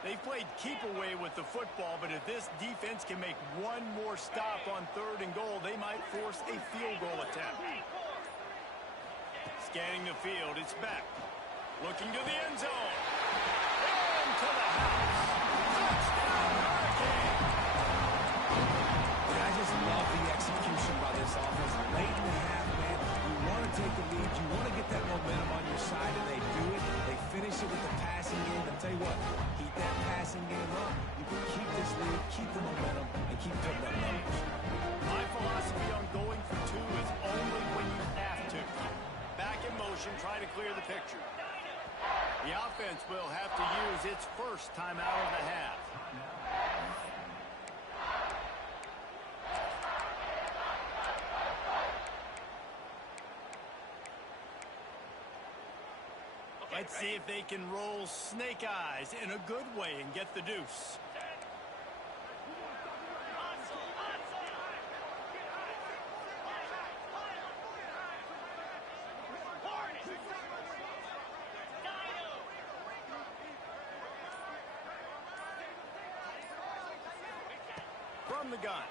They played keep away with the football, but if this defense can make one more stop on 3rd and goal, they might force a field goal attempt. Scanning the field, it's back. Looking to the end zone. Into the house. Touchdown, Hurricane! I just love the execution by this offense. Late in the half, man, you want to take the lead. You want to get that momentum on your side, and they do it. They finish it with the passing game. And tell you what, keep that passing game up. You can keep this lead, keep the momentum, and keep putting up numbers. My philosophy on going for 2 is only when you have to. Back in motion, try to clear the picture. The offense will have to use its first timeout of the half. Let's see if they can roll snake eyes in a good way and get the deuce. from the gun.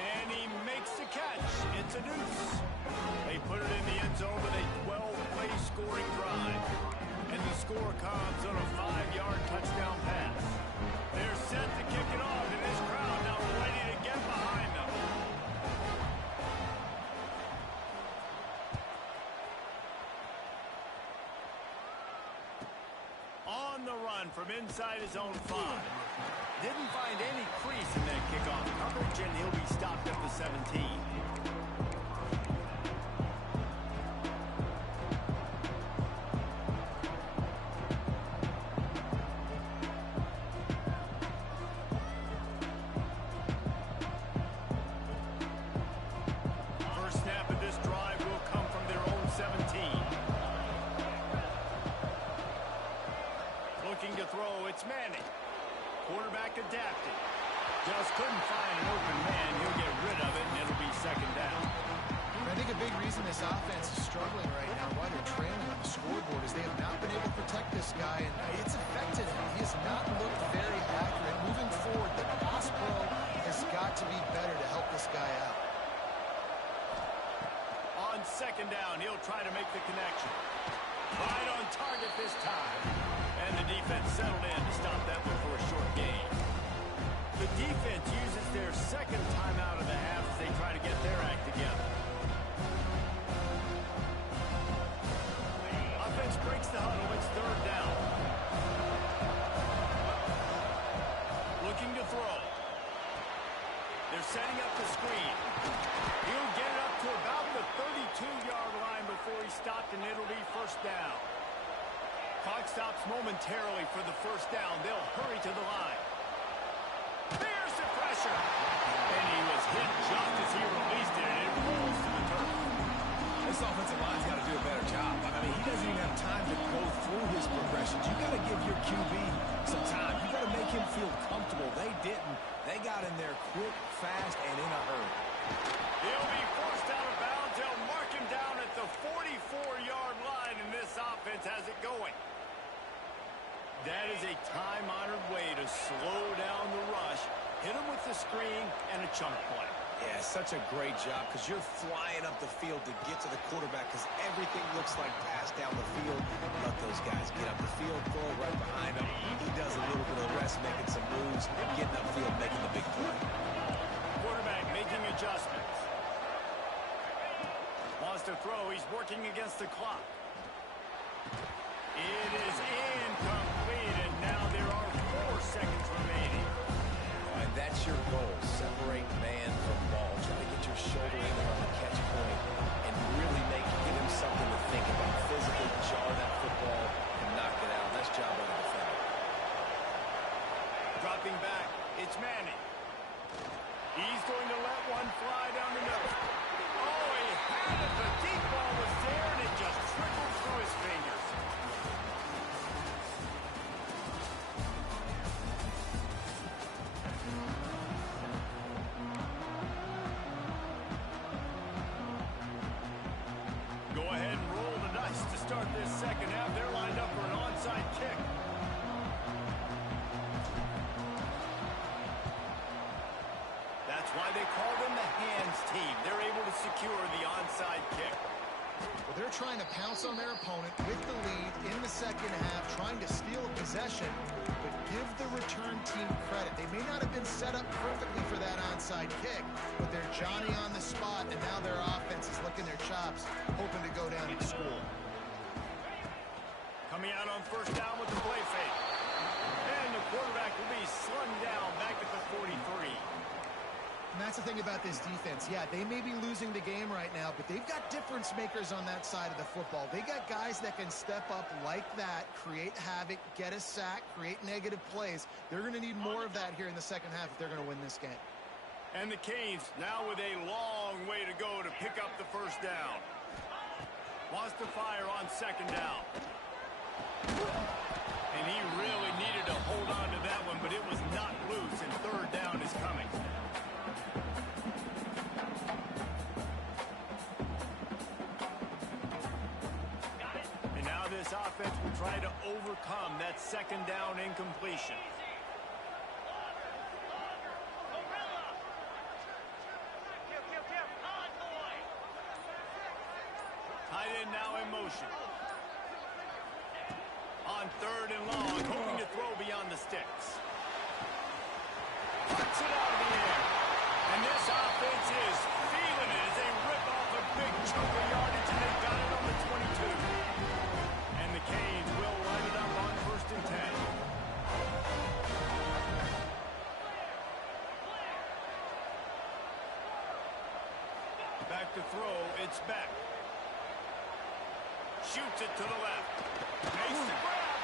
And he makes the catch. It's a deuce. They put it in the end zone with a 12-play scoring drive. And the score comes on a 5-yard touchdown pass. They're set to kick it off, and this crowd now ready to get behind them. On the run from inside his own 5. Didn't find any crease in that kickoff coverage, and he'll be stopped at the 17. First snap of this drive will come from their own 17. Looking to throw, it's Manning. Quarterback adapted. Just couldn't find an open man. He'll get rid of it, and it'll be second down. I think a big reason this offense is struggling right now, why they're trailing on the scoreboard, is they have not been able to protect this guy, and it's affected him. He has not looked very accurate. Moving forward, the pass pro has got to be better to help this guy out. On second down, he'll try to make the connection. Right on target this time. And the defense settled in to stop that one for a short gain. The defense uses their second timeout of the half as they try to get their act together. Offense breaks the huddle. It's third down. Looking to throw. They're setting up the screen. He'll get it up to about the 32-yard line before he's stopped, and it'll be first down. Clock stops momentarily for the first down. They'll hurry to the line. There's the pressure. And he was hit just as he released it, and it rolls to the turf. This offensive line's got to do a better job. I mean, he doesn't even have time to go through his progressions. You got to give your QB some time. You got to make him feel comfortable. They didn't. They got in there quick, fast, and in a hurry. He'll be forced out of bounds. They'll mark him down at the 44-yard line, and this offense has it going. That is a time-honored way to slow down the rush, hit him with the screen, and a chunk play. Yeah, such a great job because you're flying up the field to get to the quarterback because everything looks like pass down the field. Let those guys get up the field, throw it right behind him. He does a little bit of rest, making some moves, getting upfield, making the big play. Quarterback making adjustments. Wants to throw. He's working against the clock. It is incomplete, and now there are 4 seconds remaining. And that's your goal. Separate man from ball. Try to get your shoulder in there on the catch point and really give him something to think about. Physically jar that football and knock it out. Nice job by the defender. Dropping back, it's Manning. He's going to let one fly down the middle. Oh, he had it. The deep ball was there, and it just trickled through his fingers. Go ahead and roll the dice to start this second half. They're lined up for an onside kick. That's why they call them the hands team. They're able to secure the onside kick. Well, they're trying to pounce on their opponent with the lead in the second half, trying to steal a possession, but give the return team credit. They may not have been set up perfectly for that onside kick, but they're Johnny on the spot, and now their offense is licking their chops, hoping to go down and score. Coming out on first down with the play fake. And the quarterback will be slung down back at the 43. And that's the thing about this defense. Yeah, they may be losing the game right now, but they've got difference makers on that side of the football. They got guys that can step up like that, create havoc, get a sack, create negative plays. They're going to need more of that here in the second half if they're going to win this game. And the Canes now with a long way to go to pick up the first down. Wants to fire on second down. And he really needed to hold on to that one, but it was not loose, and third down is coming. And now this this offense will try to overcome that second down incompletion. Tight end now in motion. On third and long, hoping to throw beyond the sticks. Puts it out of the air. And this offense is feeling it as they rip off a big chunk of yardage, and they got it on the 22. And the Canes will line it up on 1st and 10. Back to throw, it's Beck. Shoots it to the left. Makes the grab.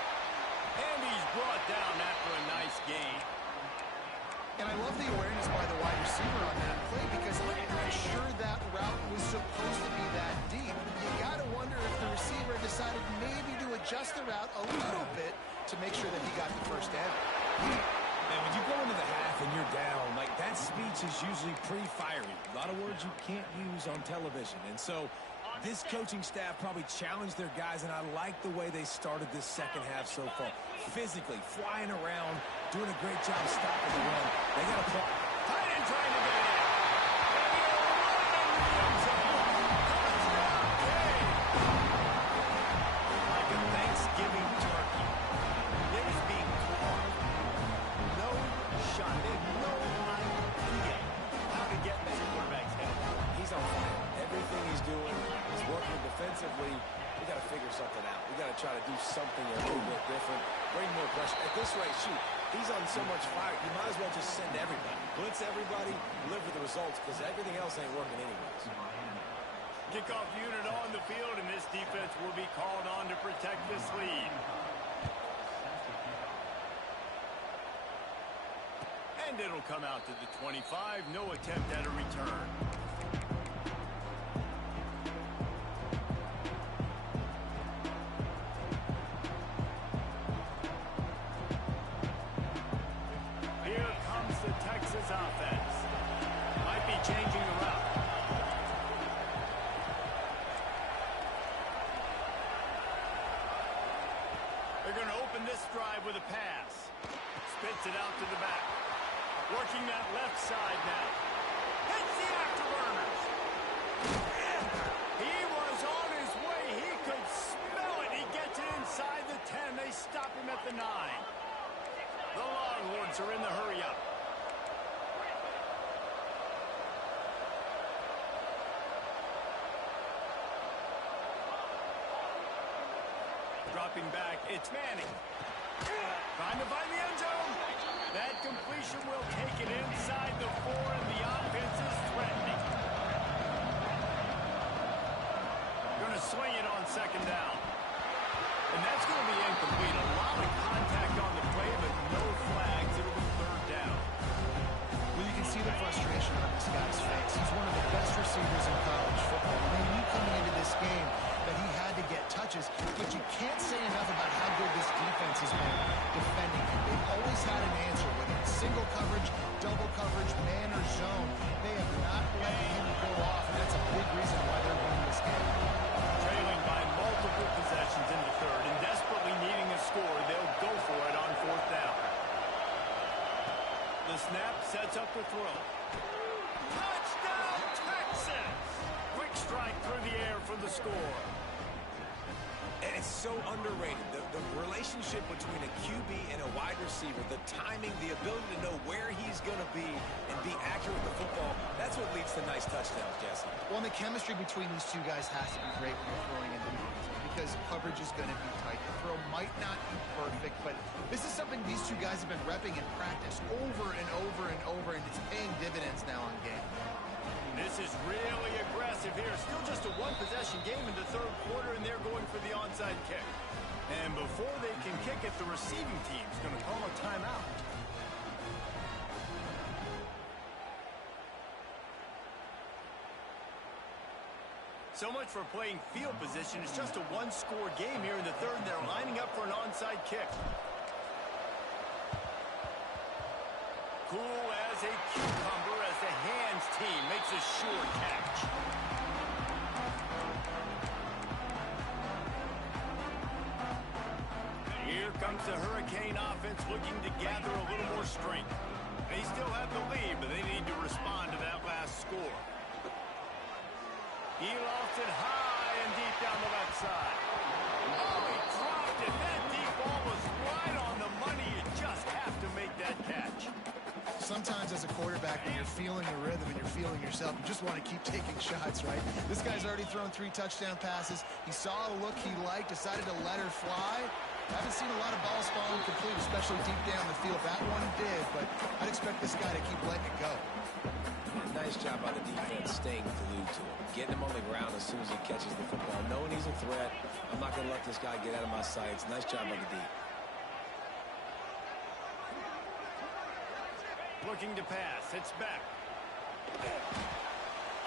And he's brought down after a nice gain. And I love the awareness by the wide receiver on that play because I'm not sure that route was supposed to be that deep. You got to wonder if the receiver decided maybe to adjust the route a little bit to make sure that he got the first down. And when you go into the half and you're down, like that speech is usually pretty fiery. A lot of words you can't use on television. And so this coaching staff probably challenged their guys, and I like the way they started this second half so far. Physically, flying around, doing a great job stopping the run. They got to play. Tight end trying to get in. And he'll run into the end zone. Touchdown, Canes. Like a Thanksgiving turkey. It is being clawed. No shot. They have no idea how to get in this quarterback's head. He's on fire. Everything he's doing is working defensively. We got to figure something out. We got to try to do something a little bit different. Bring more pressure. At this rate, shoot, he's on so much fire. You might as well just send everybody. Blitz everybody, live with the results, because everything else ain't working anyways. Kickoff unit on the field, and this defense will be called on to protect this lead. And it'll come out to the 25. No attempt at a return. Offense might be changing the route. They're going to open this drive with a pass. Spits it out to the back. Working that left side now. Hits the afterburners. He was on his way. He could smell it. He gets it inside the 10. They stop him at the 9. The Longhorns are in the hurry-up. Dropping back, it's Manning. Trying to find the end zone. That completion will take it inside the 4, and the offense is threatening. Going to swing it on second down. And that's going to be incomplete. A lot of contact on the play, but no flags. It'll be third down. Well, you can see the frustration on this guy's face. He's one of the best receivers in college football. We knew coming into this game that he had to get touches, but you can't say enough about how good this defense has been defending him. They've always had an answer, whether it's single coverage, double coverage, man or zone. They have not let him go off, and that's a big reason why they're winning this game. Trailing by multiple possessions in the third and desperately needing a score, they'll go for it on 4th down. The snap sets up the throw. Touchdown, Texas! Quick strike through the air for the score. And it's so underrated. The relationship between a QB and a wide receiver, the timing, the ability to know where he's going to be and be accurate with the football, that's what leads to nice touchdowns, Jesse. Well, and the chemistry between these two guys has to be great when you're throwing into the end zone because coverage is going to be tight. The throw might not be perfect, but this is something these two guys have been repping in practice over and over and over, and it's paying dividends now on game. This is really aggressive here. Still just a one-possession game in the third quarter, and they're going for the onside kick. And before they can kick it, the receiving team's going to call a timeout. So much for playing field position. It's just a one-score game here in the third, and they're lining up for an onside kick. Cool as a cucumber as the hands team makes a sure catch. comes the Hurricane offense looking to gather a little more strength. They still have the lead, but they need to respond to that last score. He lost it high and deep down the left side. Oh, he dropped it. That deep ball was right on the money. You just have to make that catch. Sometimes as a quarterback, when you're feeling the rhythm and you're feeling yourself, you just want to keep taking shots, right? This guy's already thrown 3 touchdown passes. He saw a look he liked, decided to let her fly. I haven't seen a lot of balls falling complete, especially deep down the field. That one did, but I'd expect this guy to keep letting it go. Nice job by the defense staying glued to him, getting him on the ground as soon as he catches the football, knowing he's a threat. I'm not going to let this guy get out of my sights. Nice job by the D. Looking to pass. It's back.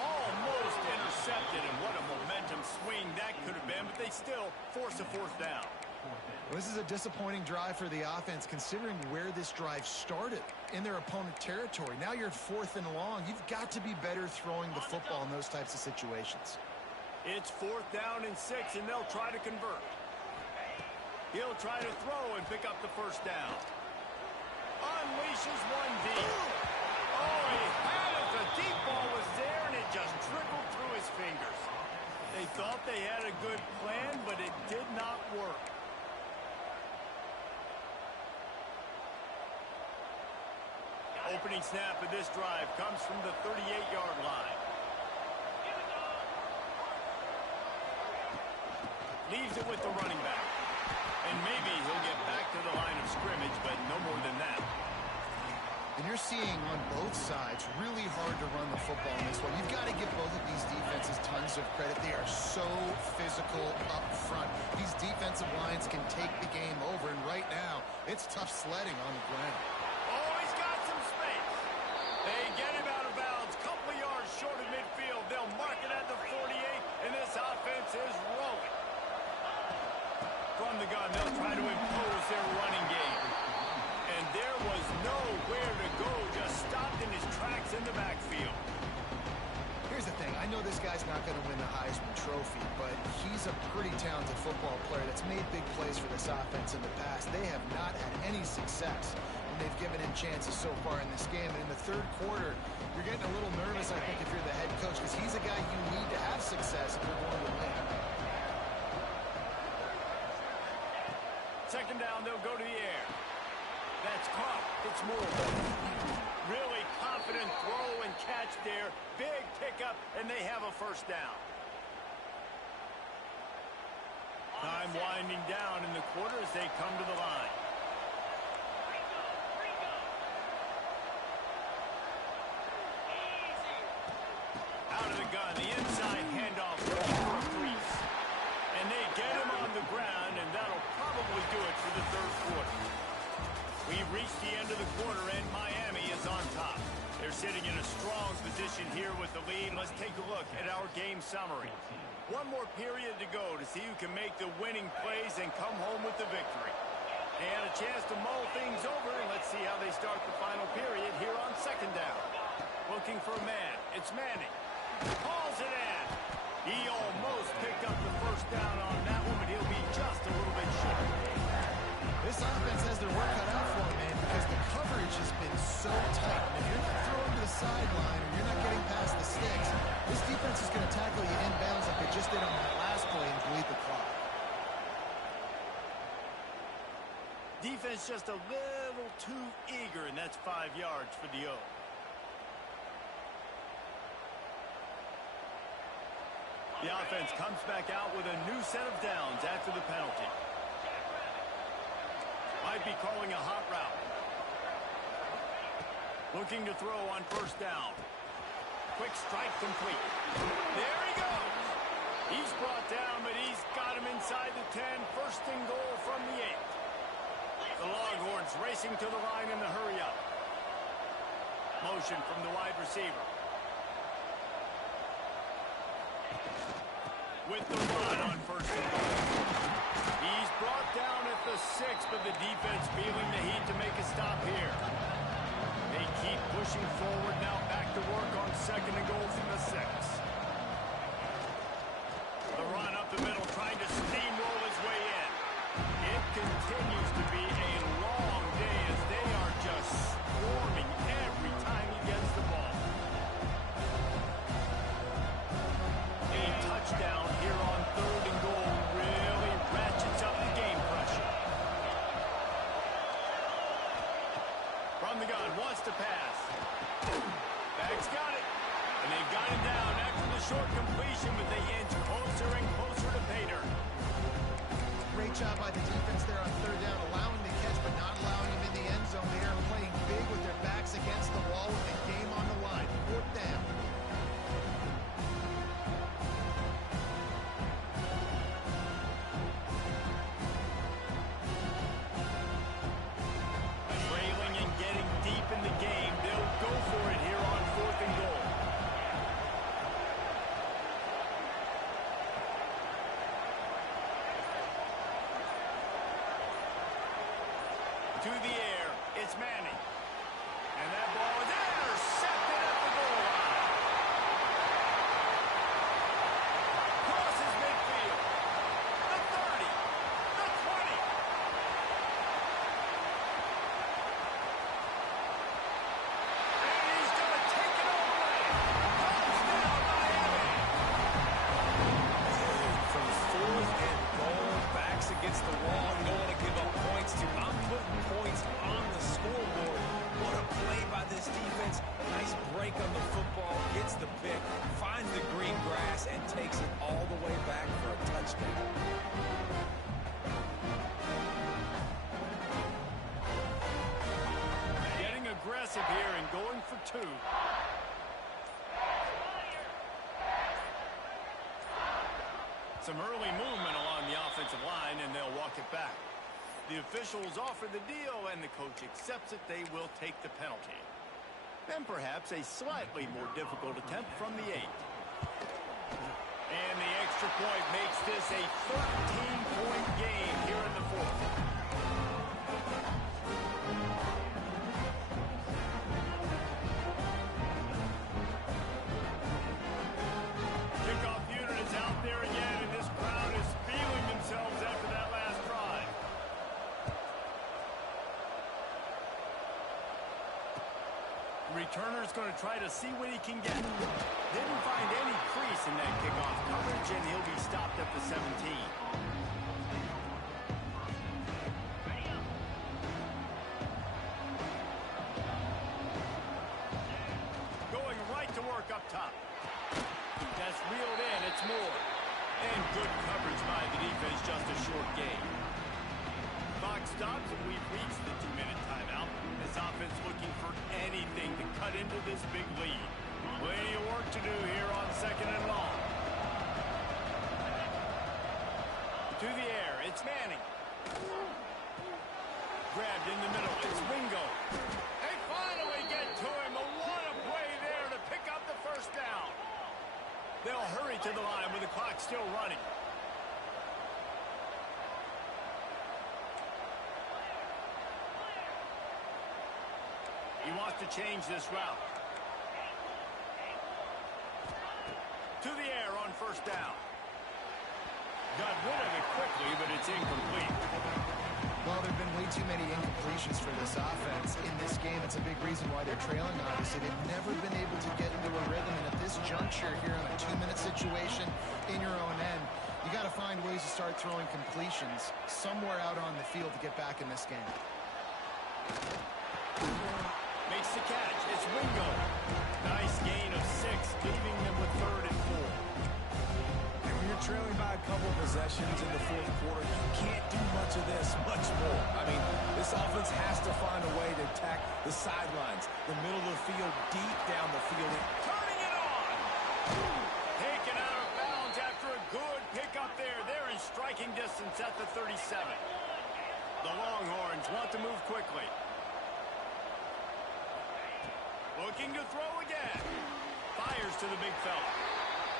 Almost intercepted, and what a momentum swing that could have been, but they still force a 4th down. Well, this is a disappointing drive for the offense, considering where this drive started, in their opponent territory. Now you're 4th and long. You've got to be better throwing the football in those types of situations. It's 4th down and 6, and they'll try to convert. He'll try to throw and pick up the 1st down. Unleashes one deep. Oh, he had it. The deep ball was there, and it just trickled through his fingers. They thought they had a good plan, but it did not work. Opening snap of this drive comes from the 38-yard line. Leaves it with the running back. And maybe he'll get back to the line of scrimmage, but no more than that. And you're seeing on both sides really hard to run the football in this one. You've got to give both of these defenses tons of credit. They are so physical up front. These defensive lines can take the game over, and right now, it's tough sledding on the ground. Oh, he's got some space. They get him out of bounds. Couple of yards short of midfield. They'll mark it at the 48, and this offense is rolling. From the gun, they'll try to impose their running game. And there was nowhere to go, just stopped in his tracks in the backfield. Here's the thing. I know this guy's not going to win the Heisman Trophy, but he's a pretty talented football player that's made big plays for this offense in the past. They have not had any success when they've given him chances so far in this game. And in the 3rd quarter, you're getting a little nervous, I think, if you're the head coach, because he's a guy you need to have success if you're going to win. 2nd down, they'll go to the air. That's caught. It's Moore. Really confident throw and catch there. Big pickup, and they have a 1st down. Time winding down in the quarter as they come to the line. Out of the gun, the inside handoff for a crease. And they get him on the ground, and that'll probably do it for the 3rd quarter. We've reached the end of the quarter, and Miami is on top. They're sitting in a strong position here with the lead. Let's take a look at our game summary. One more period to go to see who can make the winning plays and come home with the victory. They had a chance to mull things over, and let's see how they start the final period here on 2nd down. Looking for a man. It's Manning. Calls it in. He almost picked up the 1st down on that one, but he'll be just a little bit short. This offense has their work cut out for them, man, because the coverage has been so tight. If you're not throwing to the sideline or you're not getting past the sticks, this defense is going to tackle you inbounds like they just did on that last play and bleed the clock. Defense just a little too eager, and that's 5 yards for the O. The offense comes back out with a new set of downs after the penalty. Might be calling a hot route. Looking to throw on 1st down. Quick strike complete. There he goes. He's brought down, but he's got him inside the 10. 1st and goal from the 8. The Longhorns racing to the line in the hurry-up. Motion from the wide receiver. With the run on 1st and goal. He's brought down at the 6, but the defense feeling the heat to make a stop here. They keep pushing forward now, back to work on 2nd and goal from the 6. The run up the middle, trying to steamroll his way in. It continues to be a long day as they are just swarming every time he gets the ball. A touchdown here on 3rd and goal really ratchets up the game pressure. From the gun, wants to pass. Bag's got it. And they've got him down after the short completion, but they inch closer and closer to pay dirt. Great job by the defense there on 3rd down, allowing the catch but not allowing him in the end zone. They are playing big with their backs against the wall with the game on the line. 4th down. Trailing and getting deep in the game. They'll go for it here on 4th and goal. To the air, it's Manning. And that ball is intercepted at the goal line. Crosses midfield. The 30. The 20. And he's going to take it all away. Touchdown, Miami. From 4th and goal, backs against the wall. You don't want to give up points to. I'm putting points on the scoreboard. What a play by this defense. Nice break on the football, gets the pick, finds the green grass, and takes it all the way back for a touchdown. Getting aggressive here and going for 2. Some early movement along the offensive line, and they'll walk it back. The officials offer the deal, and the coach accepts it. They will take the penalty. Then perhaps a slightly more difficult attempt from the 8. And the extra point makes this a 13-point game here in the 4th. Kickoff unit is out there again, and this crowd is feeling themselves after that last drive. Returner's going to try to see what he can get. Didn't find any crease in that kickoff coverage, and he'll be stopped at the 17. Going right to work up top. That's reeled in. It's Moore. And good coverage by the defense, just a short gain. Clock stops, and we've reached the 2-minute timeout. This offense looking for anything to cut into this big lead. Plenty of work to do here on 2nd and long. To the air, it's Manning. Grabbed in the middle, it's Wingo. They finally get to him. What a play there to pick up the 1st down. They'll hurry to the line with the clock still running. He wants to change this route. To the air on 1st down. Got rid of it quickly, but it's incomplete. Well, there have been way too many incompletions for this offense. In this game, it's a big reason why they're trailing, obviously. They've never been able to get into a rhythm, and at this juncture here in a 2-minute situation in your own end, you got to find ways to start throwing completions somewhere out on the field to get back in this game. Makes the catch. It's Wingo. Nice gain of 6, leaving them with 3rd and 4. And when you're trailing by a couple of possessions in the 4th quarter, you can't do much of this, much more. I mean, this offense has to find a way to attack the sidelines, the middle of the field, deep down the field. Turning it on. Taken out of bounds after a good pickup there. They're in striking distance at the 37. The Longhorns want to move quickly. Looking to throw again. Fires to the big fella.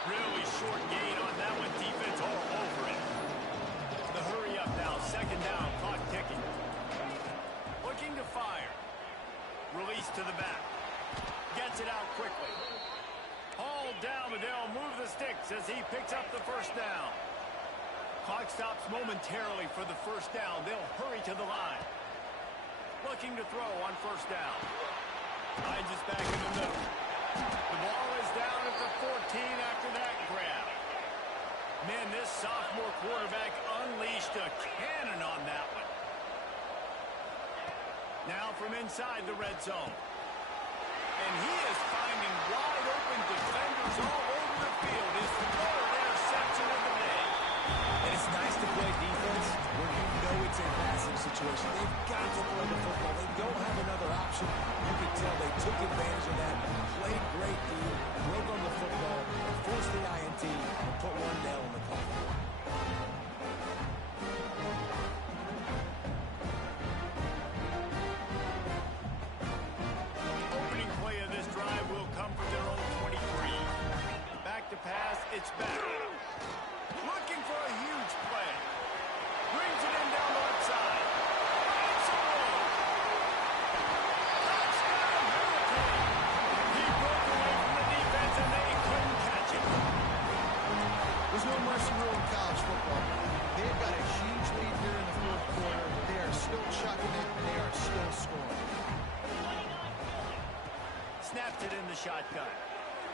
Really short gain on that one. Defense all over it. The hurry up now. 2nd down. Clock ticking. Looking to fire. Release to the back. Gets it out quickly. Hauled down, but they'll move the sticks as he picks up the 1st down. Clock stops momentarily for the first down. They'll hurry to the line. Looking to throw on first down. Finds us back in the middle. The ball is down at the 14 after that grab. Man, this sophomore quarterback unleashed a cannon on that one. Now from inside the red zone. And he is finding wide open defenders all over the field. His third interception of the day. And it's nice to play defense when you know it's a passing situation. They've got to throw the football. They don't have another option. You can tell they took advantage of that, played great D, broke on the football, forced the INT, and put one nail in the coffin. Opening play of this drive will come from their own 23. Back to pass, it's back. Looking for a huge play. Brings it in down the left side. It's a roll. Touchdown, Hurricane. He broke away from the defense and they couldn't catch him. There's no mercy rule in college football. They've got a huge lead here in the fourth quarter. They are still chucking it, and they are still scoring. Snapped it in the shotgun.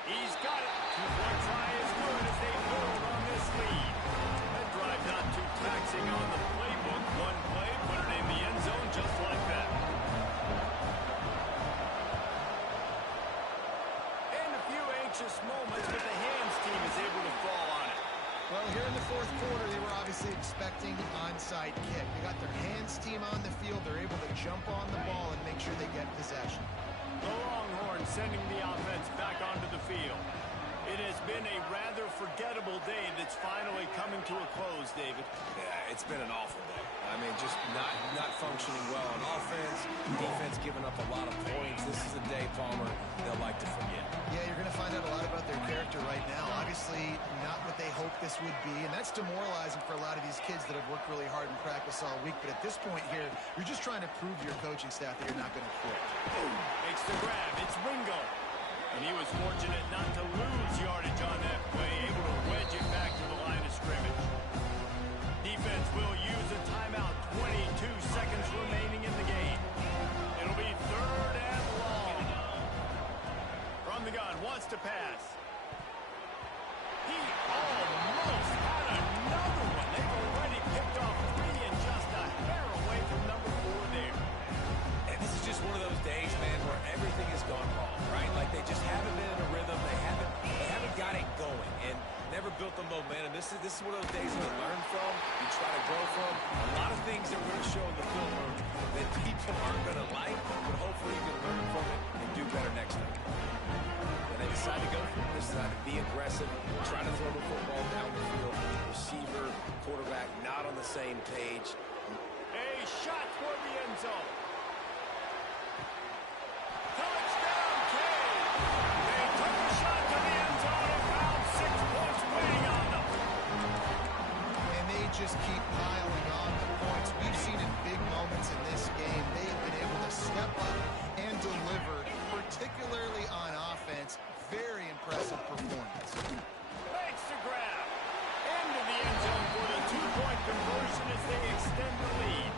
He's got it. Two-point try is good as they build on this lead. That drive not too taxing on the playbook. One play, put it in the end zone just like that. And a few anxious moments, but the hands team is able to fall on it. Well, here in the fourth quarter, they were obviously expecting an onside kick. They got their hands team on the field. They're able to jump on the ball and make sure they get possession. The Longhorns sending the offense back onto the field. It has been a rather forgettable day that's finally coming to a close, David. Yeah, it's been an awful day. I mean, just not functioning well on offense. Defense giving up a lot of points. This is a day, Palmer, they'll like to forget. Yeah, you're going to find out a lot about their character right now. Obviously, not what they hoped this would be, and that's demoralizing for a lot of these kids that have worked really hard in practice all week. But at this point here, you're just trying to prove to your coaching staff that you're not going to quit. Makes the grab. It's Ringo. And he was fortunate not to lose yardage on that play, able to wedge it back to the line of scrimmage. Defense will use a timeout. 22 seconds remaining in the game. It'll be third and long. From the gun, wants to pass. He almost had another one. They've already picked off three and just a hair away from number 4 there. And this is just one of those days, man, where everything has gone wrong, right? Like they just haven't been in a rhythm. They haven't got it going and never built the momentum. This is one of those days you learn from, you try to grow from. A lot of things that we're going to show in the film room that people aren't going to like, but hopefully you can learn from it and do better next time. And they decide to go for it. They decide to be aggressive, try to throw the football down the field. Receiver, quarterback, not on the same page. A shot toward the end zone. Touchdown, Cade! They took a shot to the end zone and found 6 points waiting on them. And they just keep piling on the points. We've seen in big moments in this game, they have been able to step up and deliver, particularly on offense. Very impressive performance. Makes the grab. Into the end zone for the 2-point conversion as they extend the lead.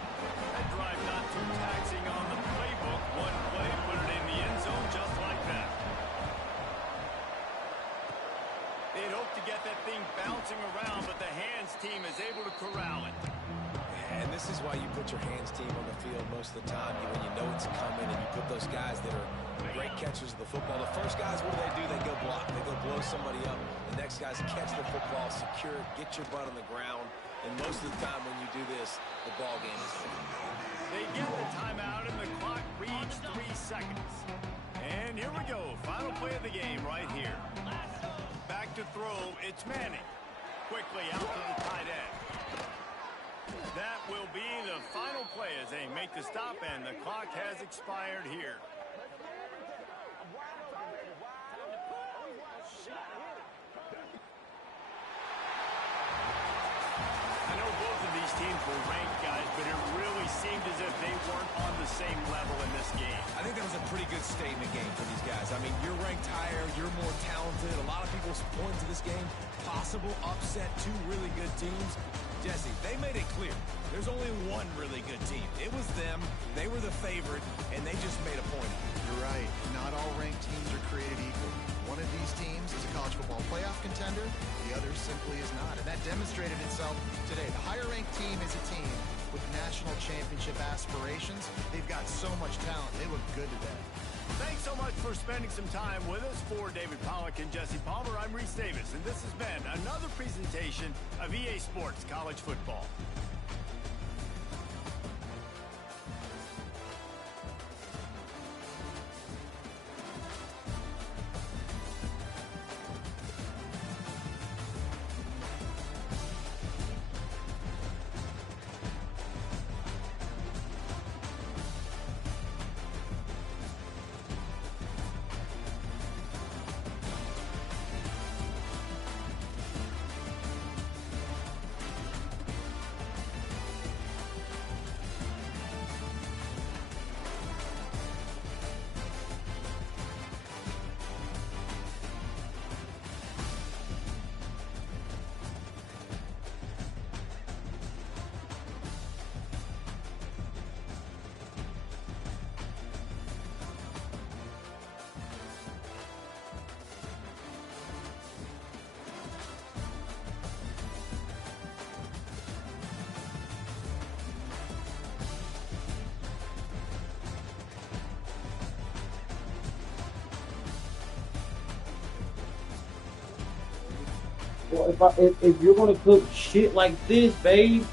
That drive not too taxing on the playbook. One play, put it in the end zone just like that. They'd hoped to get that thing bouncing around, but the hands team is able to corral it. And this is why you put your hands team on the field most of the time when you know it's coming, and you put those guys that are great catchers of the football. The first guys, what do? They go block. They go blow somebody up. The next guys catch the football, secure it, get your butt on the ground. And most of the time when you do this, the ball game is over. They get the timeout, and the clock reads 3 seconds. And here we go. Final play of the game right here. Back to throw. It's Manning. Quickly out to the tight end. That will be the final play as they make the stop, and the clock has expired here. I know both of these teams were ranked, guys, but it really seemed as if they weren't on the same level in this game. I think that was a pretty good statement game for these guys. I mean, you're ranked higher, you're more talented. A lot of people point to this game. Possible upset, 2 really good teams. Yeah, clear. There's only one really good team. It was them. They were the favorite, and they just made a point. You're right. Not all ranked teams are created equal. One of these teams is a college football playoff contender. The other simply is not. And that demonstrated itself today. The higher ranked team is a team with national championship aspirations. They've got so much talent. They look good today. Thanks so much for spending some time with us. For David Pollack and Jesse Palmer, I'm Reese Davis, and this has been another presentation of EA Sports College Football. Well, if you're gonna cook shit like this, babe,